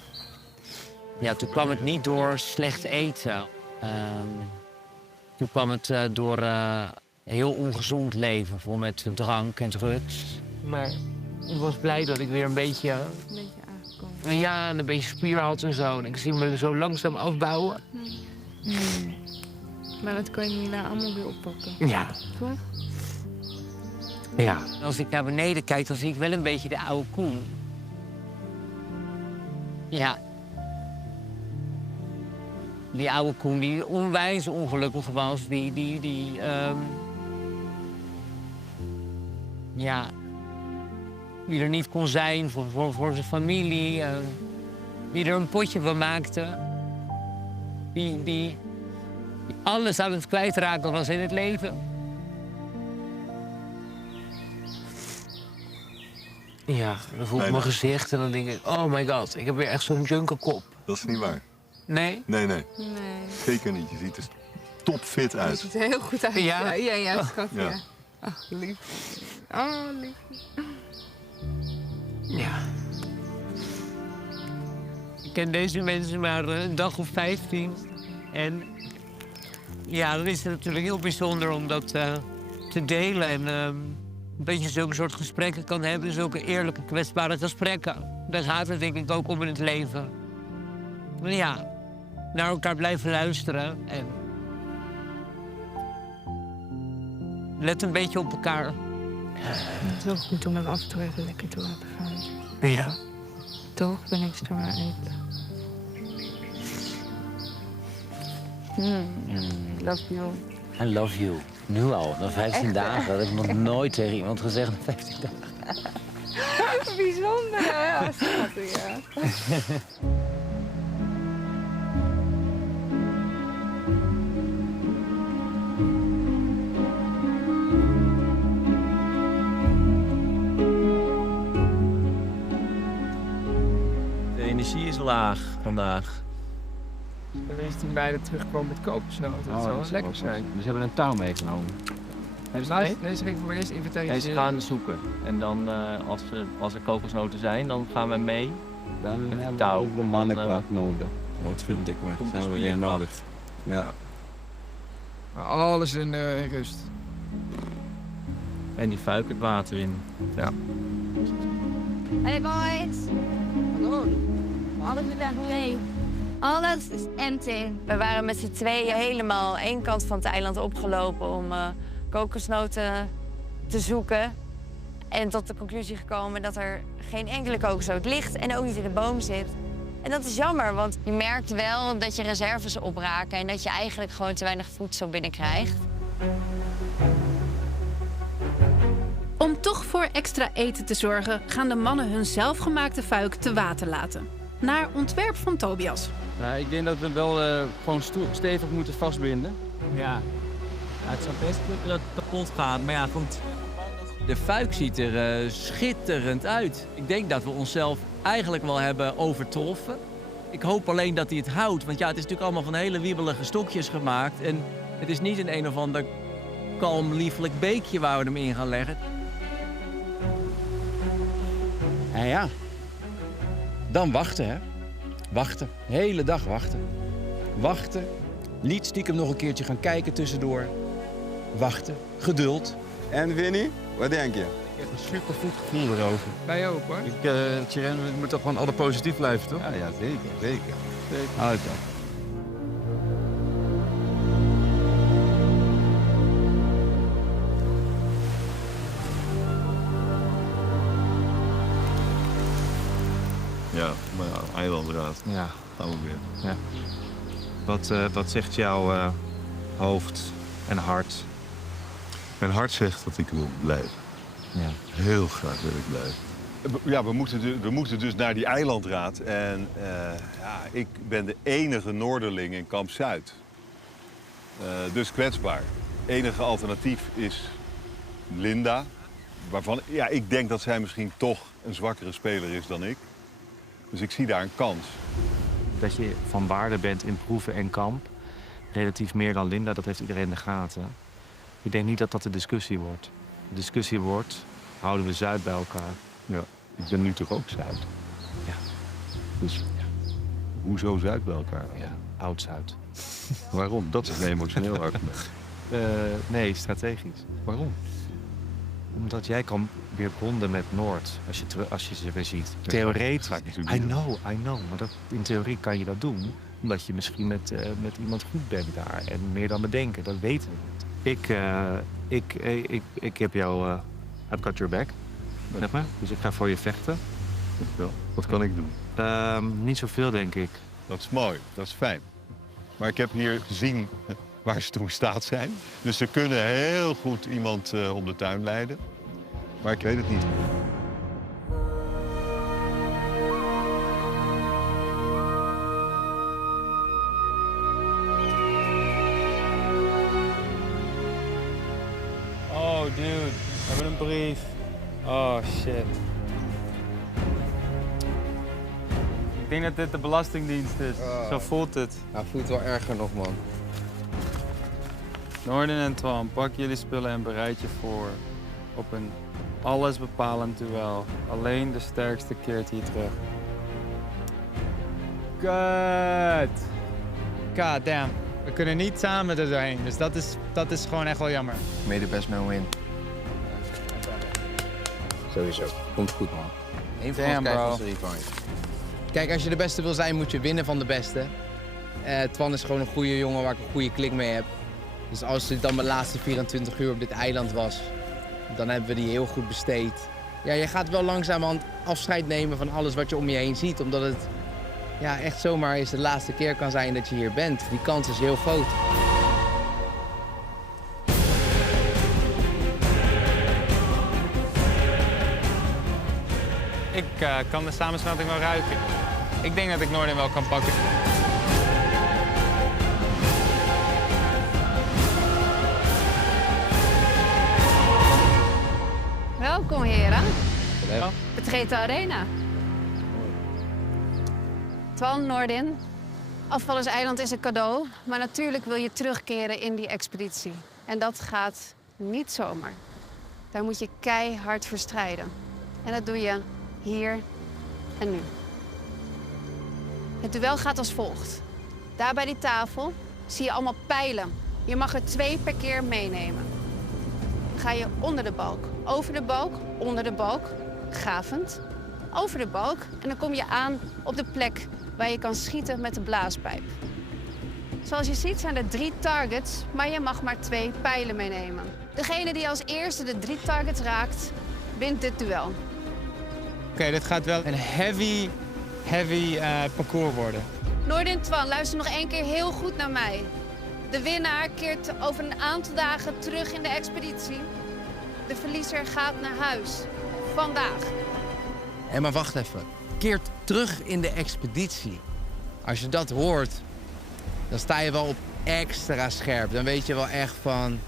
Ja, toen kwam het niet door slecht eten. Toen kwam het door heel ongezond leven, vol met drank en drugs. Maar ik was blij dat ik weer een beetje... Een beetje aangekomen. Ja, en een beetje spier had en zo. En ik zie me zo langzaam afbouwen. Maar dat kan je hierna allemaal weer oppakken. Ja. Toch? Ja. Als ik naar beneden kijk, dan zie ik wel een beetje de oude Koen. Ja. Die oude Koen die onwijs ongelukkig was. Die er niet kon zijn voor zijn familie. Die er een potje van maakte. Die alles aan het kwijtraken was in het leven. Ja, dan voel ik mijn gezicht en dan denk ik... oh my god, ik heb weer echt zo'n junkerkop. Dat is niet waar. Nee? Nee. Zeker niet. Je ziet er topfit Je uit. ziet er heel goed uit. Ja, schat. Ja. Ja. Ach, lief. Oh, lief. Ja. Ik ken deze mensen maar een dag of 15. En ja, dan is het natuurlijk heel bijzonder om dat te delen. En dat je zulke soort gesprekken kan hebben. Zulke eerlijke, kwetsbare gesprekken. Daar gaat het denk ik ook om in het leven. Maar ja, naar elkaar blijven luisteren. En let een beetje op elkaar. Het is wel goed om hem af en toe even lekker te laten gaan. Ja. Toch ben ik zo maar eten. Love you. I love you. Nu al, na 15 Echt, dagen. Dat heb ik nog nooit tegen iemand gezegd na 15 dagen. Bijzonder, hè? Ja, schattig, ja. De energie is laag vandaag. Wees die bijna terugkwam met kokosnoten. Dat zou wel lekker zijn. Dus ze hebben een touw meegenomen. Nee, ze ging voor eerst inventariseren. Ze gaan zoeken. En dan, als er kokosnoten zijn, dan gaan we mee. Dan met hebben we touw. ook de mannenkracht nodig. Wat vind ik maar. Komt Dat hebben we de weer spierkracht. nodig. Ja. Maar alles in rust. En die fuik het water in. Ja. Hey boys. Hallo. Alles is echt mee. Alles is empty. We waren met z'n tweeën helemaal één kant van het eiland opgelopen om kokosnoten te zoeken. En tot de conclusie gekomen dat er geen enkele kokosnoot ligt en ook niet in de boom zit. En dat is jammer, want je merkt wel dat je reserves opraken en dat je eigenlijk gewoon te weinig voedsel binnenkrijgt. Om toch voor extra eten te zorgen, gaan de mannen hun zelfgemaakte fuik te water laten. Naar ontwerp van Tobias. Nou, ik denk dat we wel gewoon stevig moeten vastbinden. Ja. Het zou best kunnen dat het kapot gaat, maar ja, goed. De fuik ziet er schitterend uit. Ik denk dat we onszelf eigenlijk wel hebben overtroffen. Ik hoop alleen dat hij het houdt, want ja, het is natuurlijk allemaal van hele wiebelige stokjes gemaakt. En het is niet een of ander kalm, lieflijk beekje waar we hem in gaan leggen. En ja, dan wachten, hè. Wachten. De hele dag wachten. Wachten. Lied stiekem nog een keertje gaan kijken tussendoor. Wachten. Geduld. En Winnie, wat denk je? Ik heb een super goed gevoel erover. Wij ook, hoor. Tjeren, we moeten toch gewoon alle positief blijven, toch? Ja, zeker. Uit. Ja, maar ja, eilandraad. Ja. Gaan we weer. Ja. Wat zegt jouw hoofd en hart? Mijn hart zegt dat ik wil blijven. Ja. Heel graag wil ik blijven. Ja, we moeten dus naar die eilandraad. En ik ben de enige Noorderling in Kamp Zuid. Dus kwetsbaar. Enige alternatief is Linda. Waarvan ik denk dat zij misschien toch een zwakkere speler is dan ik. Dus ik zie daar een kans. Dat je van waarde bent in proeven en kamp. Relatief meer dan Linda, dat heeft iedereen in de gaten. Ik denk niet dat dat de discussie wordt. De discussie wordt, houden we Zuid bij elkaar? Ja, ik ben nu toch ook Zuid? Ja. Dus hoezo Zuid bij elkaar? Ja, oud-Zuid. Waarom? Dat is een emotioneel argument. Nee, strategisch. Waarom? Omdat jij kan weer bonden met Noord als je ze weer ziet. Theoretisch. I know. Maar in theorie kan je dat doen. Omdat je misschien met iemand goed bent daar. En meer dan bedenken. Dat weten we niet. Ik heb jou... I've got your back. Zeg maar. Dus ik ga voor je vechten. Wat kan ik doen? Niet zoveel, denk ik. Dat is mooi. Dat is fijn. Maar ik heb hier gezien waar ze toe in staat zijn. Dus ze kunnen heel goed iemand om de tuin leiden. Maar ik weet het niet. Oh, dude. We hebben een brief. Oh, shit. Ik denk dat dit de Belastingdienst is. Zo voelt het. Hij voelt wel erger nog, man. Noorden en Twan, pak jullie spullen en bereid je voor op een allesbepalend duel. Alleen de sterkste keert hier terug. Kut! God damn. We kunnen niet samen er doorheen, dus dat is gewoon echt wel jammer. May the best man win. Sowieso. Komt goed, man. Eén van ons krijgt onze revanche. Kijk, als je de beste wil zijn, moet je winnen van de beste. Twan is gewoon een goede jongen waar ik een goede klik mee heb. Dus als dit dan mijn laatste 24 uur op dit eiland was, dan hebben we die heel goed besteed. Ja, je gaat wel langzamerhand afscheid nemen van alles wat je om je heen ziet. Omdat het echt zomaar eens de laatste keer kan zijn dat je hier bent. Die kans is heel groot. Ik kan de samensmelting wel ruiken. Ik denk dat ik Noorden wel kan pakken. Welkom, heren. Betreed de arena. Twan, Noordin. Afvallerseiland is een cadeau, maar natuurlijk wil je terugkeren in die expeditie. En dat gaat niet zomaar. Daar moet je keihard voor strijden. En dat doe je hier en nu. Het duel gaat als volgt. Daar bij die tafel zie je allemaal pijlen. Je mag er 2 per keer meenemen. Dan ga je onder de balk, over de balk, onder de balk, gavend, over de balk. En dan kom je aan op de plek waar je kan schieten met de blaaspijp. Zoals je ziet zijn er 3 targets, maar je mag maar 2 pijlen meenemen. Degene die als eerste de 3 targets raakt, wint dit duel. Oké, dit gaat wel een heavy parcours worden. Noordin, Twan, luister nog 1 keer heel goed naar mij. De winnaar keert over een aantal dagen terug in de expeditie. De verliezer gaat naar huis. Vandaag. Hé, maar wacht even. Keert terug in de expeditie. Als je dat hoort, dan sta je wel op extra scherp. Dan weet je wel echt van,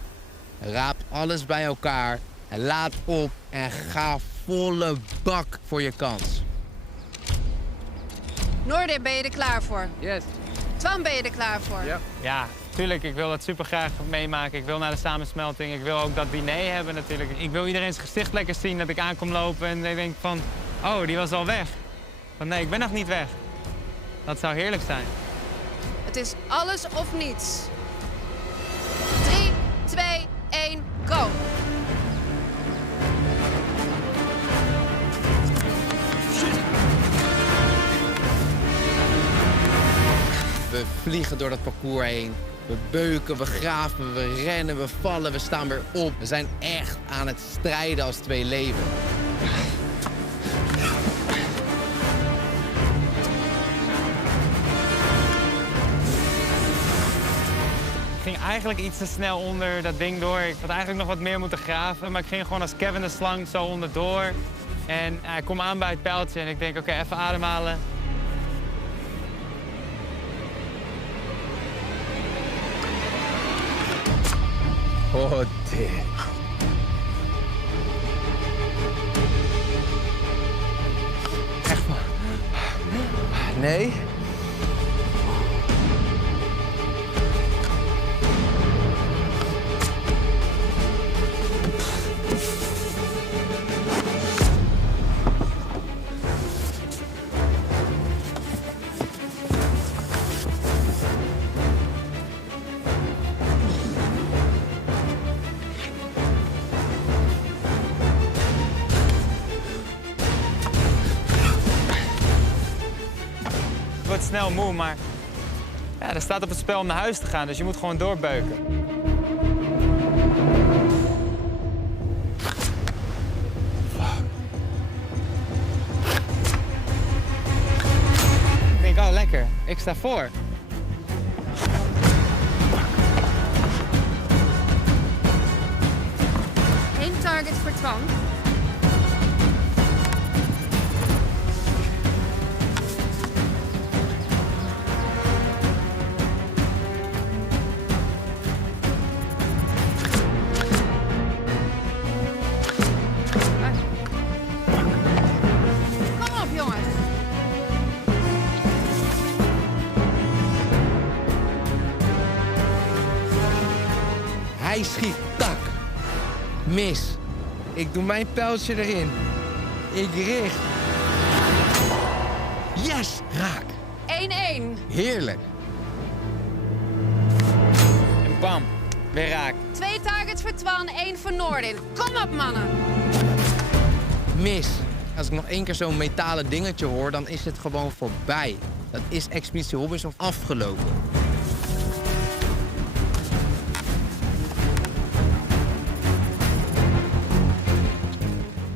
raap alles bij elkaar en laat op en ga volle bak voor je kans. Noordin, ben je er klaar voor? Yes. Twan, ben je er klaar voor? Ja, tuurlijk. Ik wil dat super graag meemaken. Ik wil naar de samensmelting. Ik wil ook dat diner hebben natuurlijk. Ik wil iedereen's gezicht lekker zien, dat ik aankom lopen en ik denk van, oh, die was al weg. Want nee, ik ben nog niet weg. Dat zou heerlijk zijn. Het is alles of niets. 3, 2, 1, go! We vliegen door dat parcours heen. We beuken, we graven, we rennen, we vallen, we staan weer op. We zijn echt aan het strijden als twee leven. Ik ging eigenlijk iets te snel onder dat ding door. Ik had eigenlijk nog wat meer moeten graven, maar ik ging gewoon als Kevin de Slang zo onderdoor. En ik kom aan bij het pijltje en ik denk, oké, even ademhalen. Oh, dit. Echt waar? Nee? Ik word snel moe, maar ja, er staat op het spel om naar huis te gaan, dus je moet gewoon doorbeuken. Ik denk, oh lekker, ik sta voor. Eén target voor Twan. Kom op, jongens. Hij schiet tak. Mis. Ik doe mijn pijltje erin. Ik richt. Yes, raak. 1-1. Heerlijk. En bam, weer raak. 2 targets voor Twan, 1 voor Noordin. Kom op, mannen. Mis. Als ik nog één keer zo'n metalen dingetje hoor, dan is het gewoon voorbij. Dat is Expeditie Robinson afgelopen.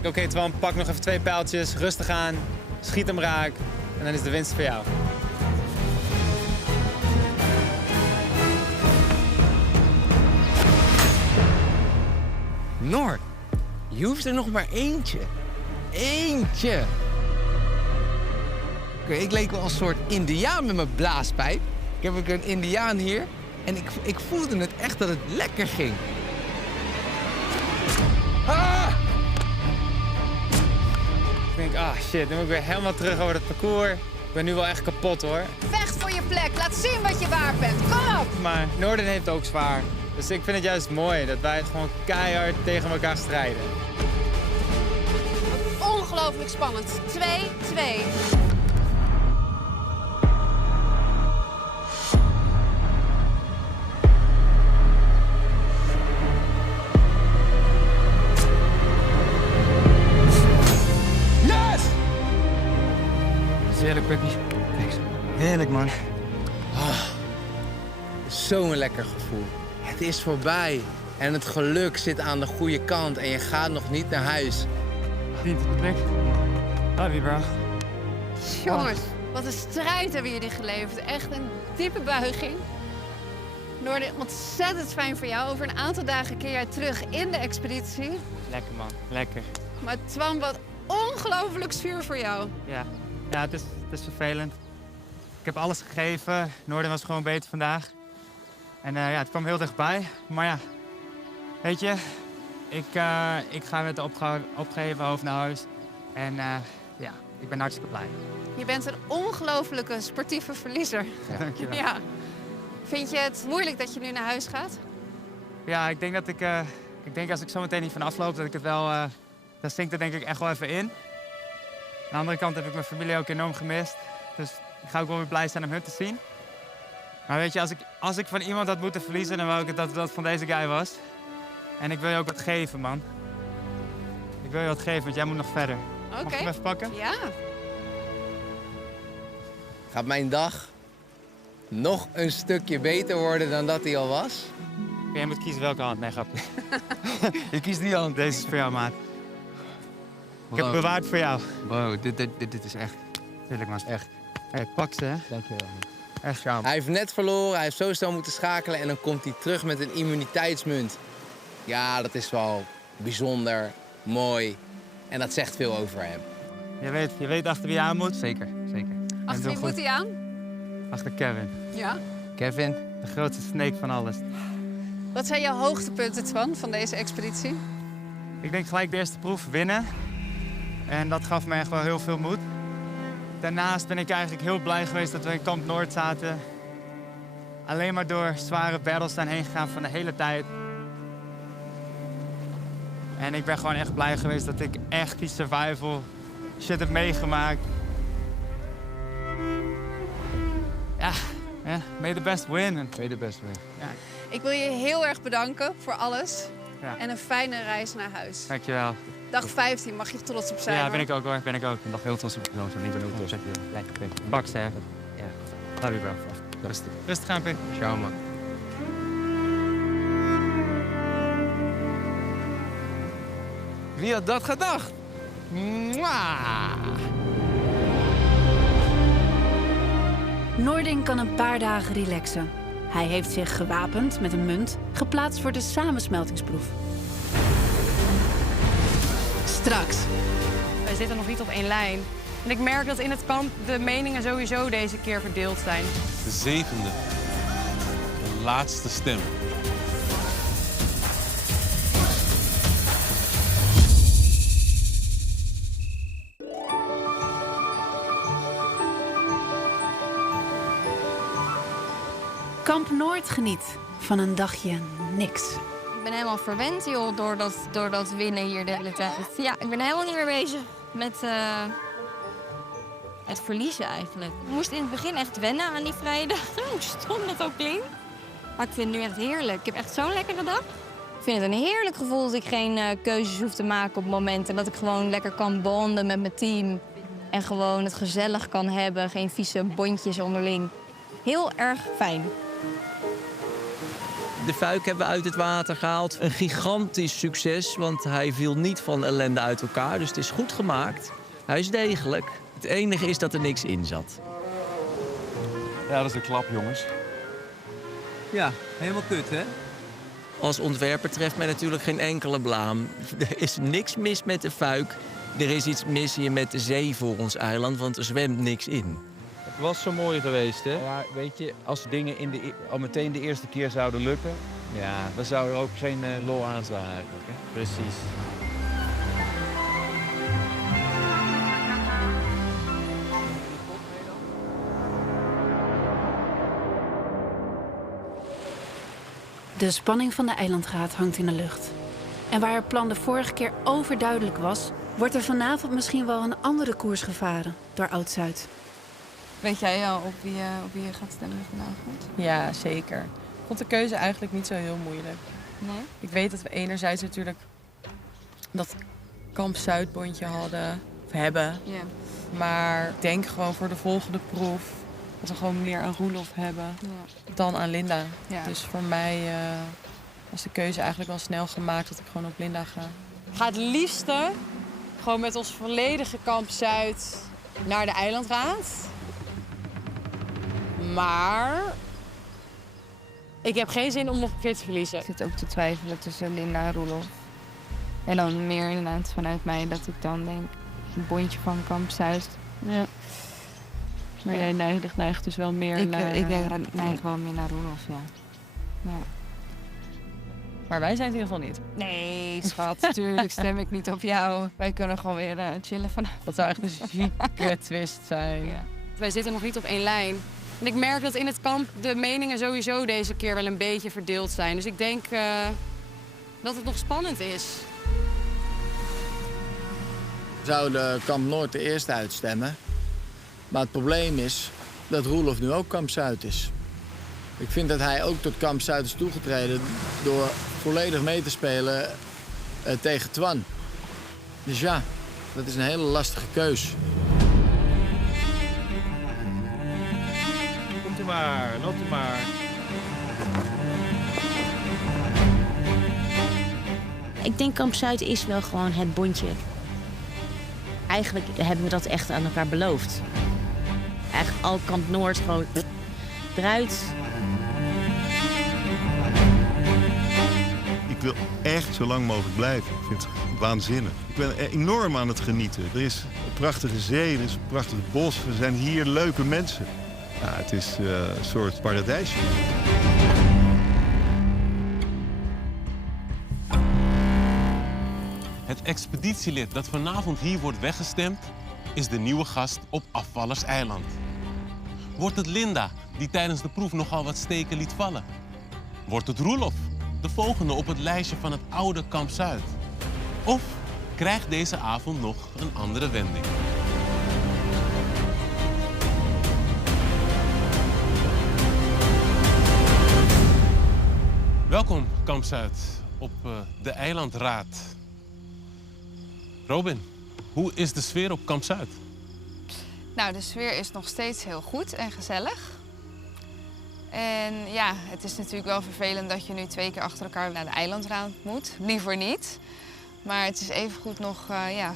Oké, Twan, pak nog even 2 pijltjes, rustig aan, schiet hem raak en dan is de winst voor jou. Noord, je hoeft er nog maar eentje. Eentje. Oké, ik leek wel een soort indiaan met mijn blaaspijp. Ik heb ook een indiaan hier en ik voelde het echt dat het lekker ging. Ah! Ik denk, ah shit, nu moet ik weer helemaal terug over het parcours. Ik ben nu wel echt kapot hoor. Vecht voor je plek. Laat zien wat je waard bent. Kom op. Maar Noorden heeft ook zwaar. Dus ik vind het juist mooi dat wij het gewoon keihard tegen elkaar strijden. Ongelooflijk spannend. 2-2. Heerlijk, Peppy. Heerlijk, man. Zo'n lekker gevoel. Het is voorbij. En het geluk zit aan de goede kant en je gaat nog niet naar huis. Niet op de plek. Love you, bro. Jongens, wat een strijd hebben jullie geleverd. Echt een diepe buiging. Noorden, ontzettend fijn voor jou. Over een aantal dagen keer jij terug in de expeditie. Lekker, man. Lekker. Maar Twan, wat ongelooflijk zuur voor jou. Ja, ja het is vervelend. Ik heb alles gegeven. Noorden was gewoon beter vandaag. En ja, het kwam heel dichtbij. Maar ja, weet je, ik ga met de opgeheven hoofd naar huis. En ja, ik ben hartstikke blij. Je bent een ongelofelijke sportieve verliezer. Ja. Dankjewel. Ja. Vind je het moeilijk dat je nu naar huis gaat? Ja, ik denk dat ik denk als ik zo meteen niet van afloop, dat ik het wel, dan zinkt het denk ik echt wel even in. Aan de andere kant heb ik mijn familie ook enorm gemist. Dus Ik ga ook wel weer blij zijn om hun te zien. Maar weet je, als ik van iemand had moeten verliezen, dan wou ik dat het van deze guy was. En ik wil je ook wat geven, man. Ik wil je wat geven, want jij moet nog verder. Oké. Mag ik hem even pakken? Ja. Gaat mijn dag nog een stukje beter worden dan dat hij al was? Jij moet kiezen welke hand. Nee, grapje. Je kiest die hand. Deze is voor jou, maat. Ik heb het bewaard voor jou. Bro, dit is echt... Tuurlijk, man. Echt. Hey, pak ze, hè. Dankjewel. Echt schaam. Hij heeft net verloren, hij heeft zo snel moeten schakelen en dan komt hij terug met een immuniteitsmunt. Ja, dat is wel bijzonder, mooi en dat zegt veel over hem. Je weet achter wie je aan moet? Zeker. Achter wie moet hij aan? Achter Kevin. Ja. Kevin? De grootste snake van alles. Wat zijn jouw hoogtepunten van deze expeditie? Ik denk gelijk de eerste proef winnen. En dat gaf me echt wel heel veel moed. Daarnaast ben ik eigenlijk heel blij geweest dat we in Kamp Noord zaten. Alleen maar door zware battles zijn heen gegaan van de hele tijd. En ik ben gewoon echt blij geweest dat ik echt die survival shit heb meegemaakt. Ja, may the best win. May the best win. Ja. Ik wil je heel erg bedanken voor alles. Ja. En een fijne reis naar huis. Dankjewel. Dag 15, mag je trots op zijn? Ja, hoor. ben ik ook hoor. Ben ik ook. Ik ben nog heel trots op mezelf. Ik ben heel trots op je. Lekker. Baks, hè. Ja. Love you, bro. Rustig aan, Pik. Ciao, man. Wie had dat gedacht? Mwah! Noordin kan een paar dagen relaxen. Hij heeft zich gewapend met een munt, geplaatst voor de samensmeltingsproef. Straks. Wij zitten nog niet op één lijn. En ik merk dat in het kamp de meningen sowieso deze keer verdeeld zijn. De zevende. De laatste stem. Kamp Noord geniet van een dagje niks. Ik ben helemaal verwend, joh, door dat winnen hier de hele tijd. Ja, ik ben helemaal niet meer bezig met het verliezen eigenlijk. Ik moest in het begin echt wennen aan die vrije dagen. Hoe stom dat ook klinkt. Maar ik vind het nu echt heerlijk. Ik heb echt zo'n lekkere dag. Ik vind het een heerlijk gevoel dat ik geen keuzes hoef te maken op het moment. En dat ik gewoon lekker kan bonden met mijn team. En gewoon het gezellig kan hebben. Geen vieze bondjes onderling. Heel erg fijn. De fuik hebben we uit het water gehaald. Een gigantisch succes, want hij viel niet van ellende uit elkaar. Dus het is goed gemaakt. Hij is degelijk. Het enige is dat er niks in zat. Ja, dat is een klap, jongens. Ja, helemaal kut, hè? Als ontwerper treft mij natuurlijk geen enkele blaam. Er is niks mis met de fuik. Er is iets mis hier met de zee voor ons eiland, want er zwemt niks in. Het was zo mooi geweest, hè? Ja, weet je, als dingen al meteen de eerste keer zouden lukken, ja, dan zou er ook geen lol aan staan eigenlijk. Hè? Precies. De spanning van de eilandraad hangt in de lucht. En waar het plan de vorige keer overduidelijk was, wordt er vanavond misschien wel een andere koers gevaren door Oud-Zuid. Weet jij al op wie je gaat stemmen vanavond? Ja, zeker. Ik vond de keuze eigenlijk niet zo heel moeilijk. Nee? Ik weet dat we enerzijds natuurlijk dat Kamp Zuidbondje hadden, of hebben. Ja. Maar ik denk gewoon voor de volgende proef dat we gewoon meer aan Roelof hebben dan aan Linda. Ja. Dus voor mij was de keuze eigenlijk wel snel gemaakt dat ik gewoon op Linda ga. Ik ga het liefste gewoon met ons volledige Kamp Zuid naar de eilandraad. Maar ik heb geen zin om nog een keer te verliezen. Ik zit ook te twijfelen tussen Linda en Roelof. En dan meer inderdaad vanuit mij dat ik dan denk, een bondje van Kamp Zuid. Ja. Maar jij neigt dus wel meer naar... Ik neig wel meer naar Roelof, ja. Maar wij zijn het in ieder geval niet. Nee, schat, natuurlijk stem ik niet op jou. Wij kunnen gewoon weer chillen vanavond. Dat zou echt een zieke twist zijn. Ja. Wij zitten nog niet op één lijn. En ik merk dat in het kamp de meningen sowieso deze keer wel een beetje verdeeld zijn. Dus ik denk dat het nog spannend is. We zouden Kamp Noord de eerste uitstemmen. Maar het probleem is dat Roelof nu ook Kamp Zuid is. Ik vind dat hij ook tot Kamp Zuid is toegetreden door volledig mee te spelen tegen Twan. Dus ja, dat is een hele lastige keus. Komt u maar, loopt u maar. Ik denk Kamp Zuid is wel gewoon het bondje. Eigenlijk hebben we dat echt aan elkaar beloofd. Eigenlijk al Kamp Noord gewoon eruit. Ik wil echt zo lang mogelijk blijven. Ik vind het waanzinnig. Ik ben enorm aan het genieten. Er is een prachtige zee, er is een prachtig bos. We zijn hier leuke mensen. Ja, het is een soort paradijsje. Het expeditielid dat vanavond hier wordt weggestemd, is de nieuwe gast op Afvallerseiland. Wordt het Linda, die tijdens de proef nogal wat steken liet vallen? Wordt het Roelof, de volgende op het lijstje van het oude Kamp Zuid? Of krijgt deze avond nog een andere wending? Welkom, Kamp Zuid, op de Eilandraad. Robin, hoe is de sfeer op Kamp Zuid? Nou, de sfeer is nog steeds heel goed en gezellig. En ja, het is natuurlijk wel vervelend dat je nu 2 keer achter elkaar naar de Eilandraad moet. Liever niet. Maar het is evengoed nog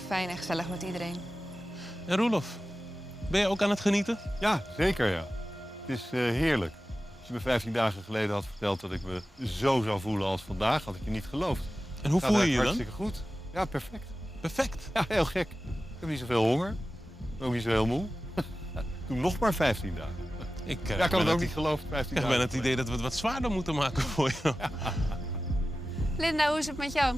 fijn en gezellig met iedereen. En Roelof, ben je ook aan het genieten? Ja, zeker ja. Het is heerlijk. Als je me 15 dagen geleden had verteld dat ik me zo zou voelen als vandaag, had ik je niet geloofd. En hoe voel je je dan? Hartstikke goed. Ja, perfect. Perfect? Ja, heel gek. Ik heb niet zoveel honger. Ik ben ook niet zo heel moe. Doe nog maar 15 dagen. Ik kan het ook niet geloven, 15 dagen. Ik ben het idee dat we het wat zwaarder moeten maken voor je. Linda, hoe is het met jou?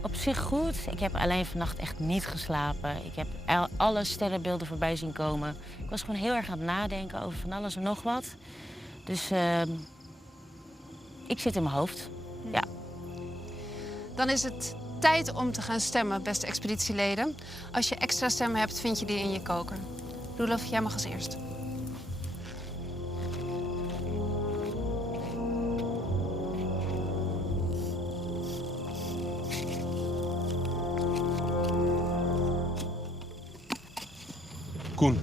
Op zich goed. Ik heb alleen vannacht echt niet geslapen. Ik heb alle sterrenbeelden voorbij zien komen. Ik was gewoon heel erg aan het nadenken over van alles en nog wat. Dus ik zit in mijn hoofd. Ja. Dan is het tijd om te gaan stemmen, beste expeditieleden. Als je extra stemmen hebt, vind je die in je koker. Roelof, jij mag als eerst. Koen.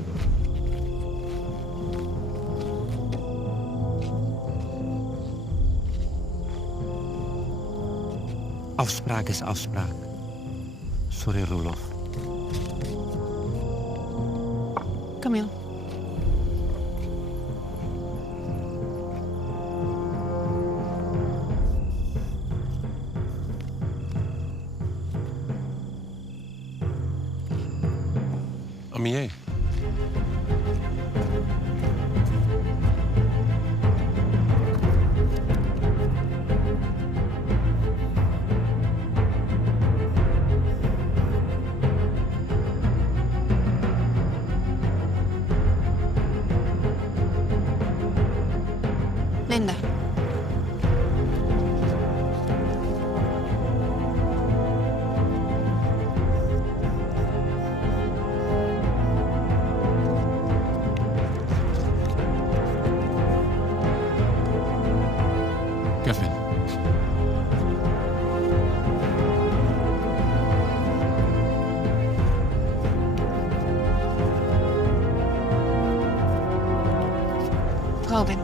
Afspraak is afspraak. Sorry, Roelof. Camille. Amier. Linda. Kevin. Robin.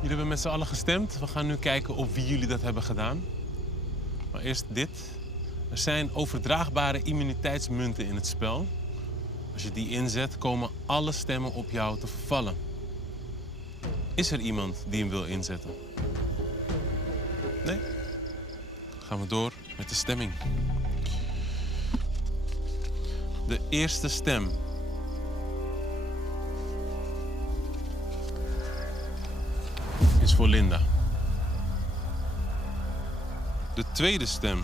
Jullie hebben met z'n allen gestemd. We gaan nu kijken op wie jullie dat hebben gedaan. Maar eerst dit. Er zijn overdraagbare immuniteitsmunten in het spel. Als je die inzet, komen alle stemmen op jou te vervallen. Is er iemand die hem wil inzetten? Nee? Dan gaan we door met de stemming. De eerste stem. Is voor Linda. De tweede stem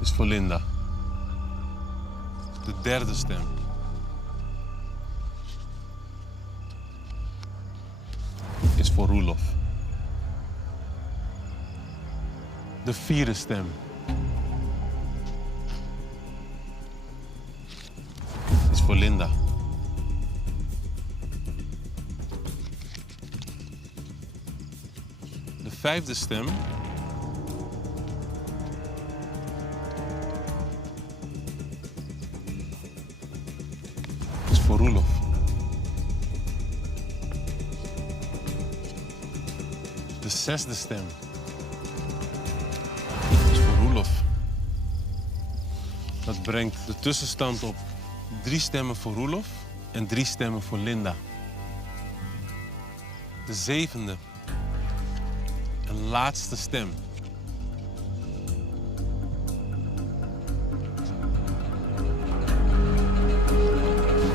is voor Linda. De derde stem is voor Roelof. De vierde stem is voor Linda. De vijfde stem is voor Roelof. De zesde stem is voor Roelof. Dat brengt de tussenstand op 3 stemmen voor Roelof en 3 stemmen voor Linda. De zevende en laatste stem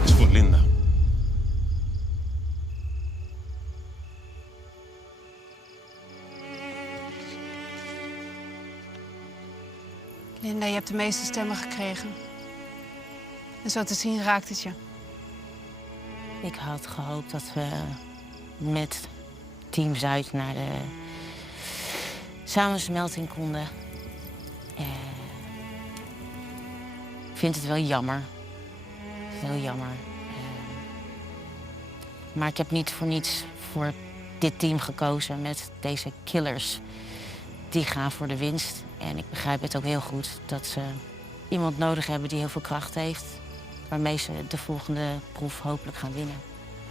is voor Linda. Linda, je hebt de meeste stemmen gekregen. En zo te zien raakt het je. Ik had gehoopt dat we met Team Zuid naar de samensmelting konden. Ik vind het wel jammer. Heel jammer. Maar ik heb niet voor niets voor dit team gekozen met deze killers. Die gaan voor de winst. En ik begrijp het ook heel goed dat ze iemand nodig hebben die heel veel kracht heeft. Waarmee ze de volgende proef hopelijk gaan winnen.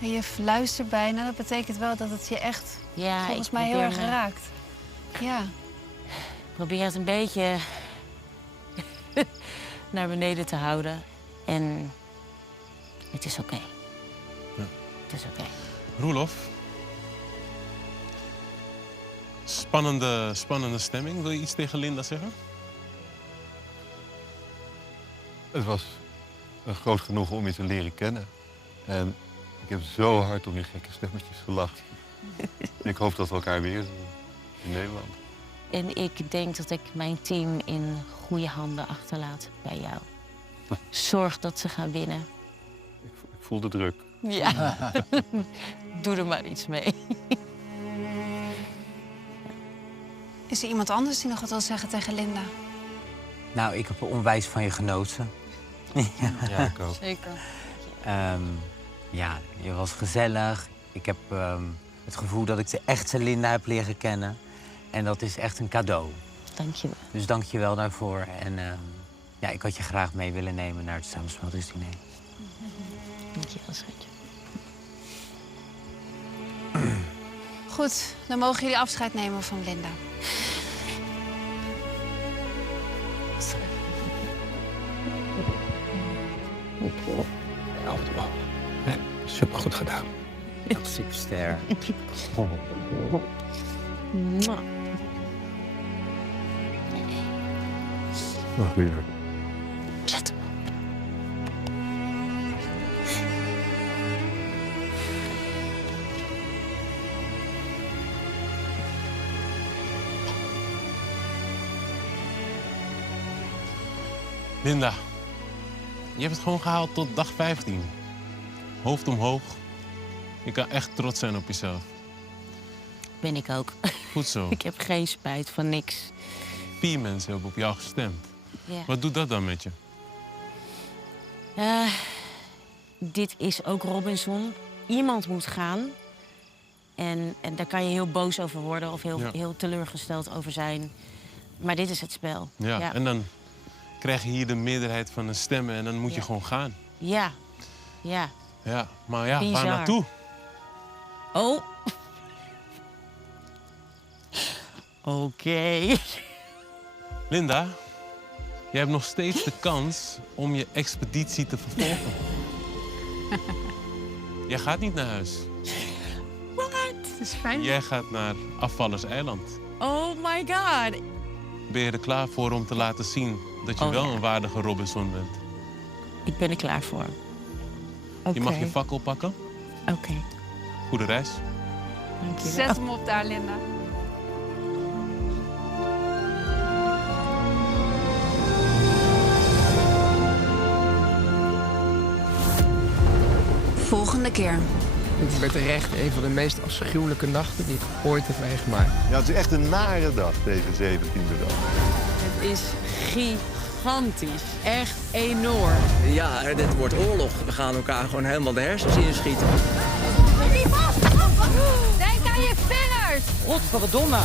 En je fluistert bijna, dat betekent wel dat het je echt volgens mij heel erg raakt. Ja. Ik probeer het een beetje naar beneden te houden. En het is oké. Ja. Het is oké. Roelof. Spannende stemming. Wil je iets tegen Linda zeggen? Het was een groot genoegen om je te leren kennen. En ik heb zo hard om je gekke stemmetjes gelachen. Ik hoop dat we elkaar weer zien in Nederland. En ik denk dat ik mijn team in goede handen achterlaat bij jou. Zorg dat ze gaan winnen. Ik voel de druk. Ja, doe er maar iets mee. Is er iemand anders die nog wat wil zeggen tegen Linda? Nou, ik heb onwijs van je genoten. Ja, ik ook. Zeker. Ja, je was gezellig. Ik heb het gevoel dat ik de echte Linda heb leren kennen. En dat is echt een cadeau. Dank je wel. Dus dank je wel daarvoor. En ja, ik had je graag mee willen nemen naar het samensmeltingsdiner. Dank je wel, schatje. Goed, dan mogen jullie afscheid nemen van Linda. Supergoed gedaan. Superster. Nog weer. Zet. Linda, je hebt het gewoon gehaald tot dag 15. Hoofd omhoog. Je kan echt trots zijn op jezelf. Ben ik ook. Goed zo. Ik heb geen spijt van niks. 4 mensen hebben op jou gestemd. Ja. Wat doet dat dan met je? Dit is ook Robinson. Iemand moet gaan. En daar kan je heel boos over worden of heel teleurgesteld over zijn. Maar dit is het spel. Ja. En dan krijg je hier de meerderheid van de stemmen en dan moet je gewoon gaan. Ja. Ja, maar ja, Bizar. waar naartoe? Oh. Oké. Linda, je hebt nog steeds de kans om je expeditie te vervolgen. Jij gaat niet naar huis. Wat? Het is fijn. Jij gaat naar Afvallerseiland. Oh my god. Ben je er klaar voor om te laten zien dat je wel een waardige Robinson bent? Ik ben er klaar voor. Je mag je fakkel pakken. Oké. Goede reis. Zet hem op daar, Linda. Volgende keer. Dit is bij terecht een van de meest afschuwelijke nachten die ik ooit heb meegemaakt. Ja, het is echt een nare dag, deze 17e dag. Het is gigantisch. Echt enorm. Ja, dit wordt oorlog. We gaan elkaar gewoon helemaal de hersens inschieten. Denk aan je vingers! Godverdomme!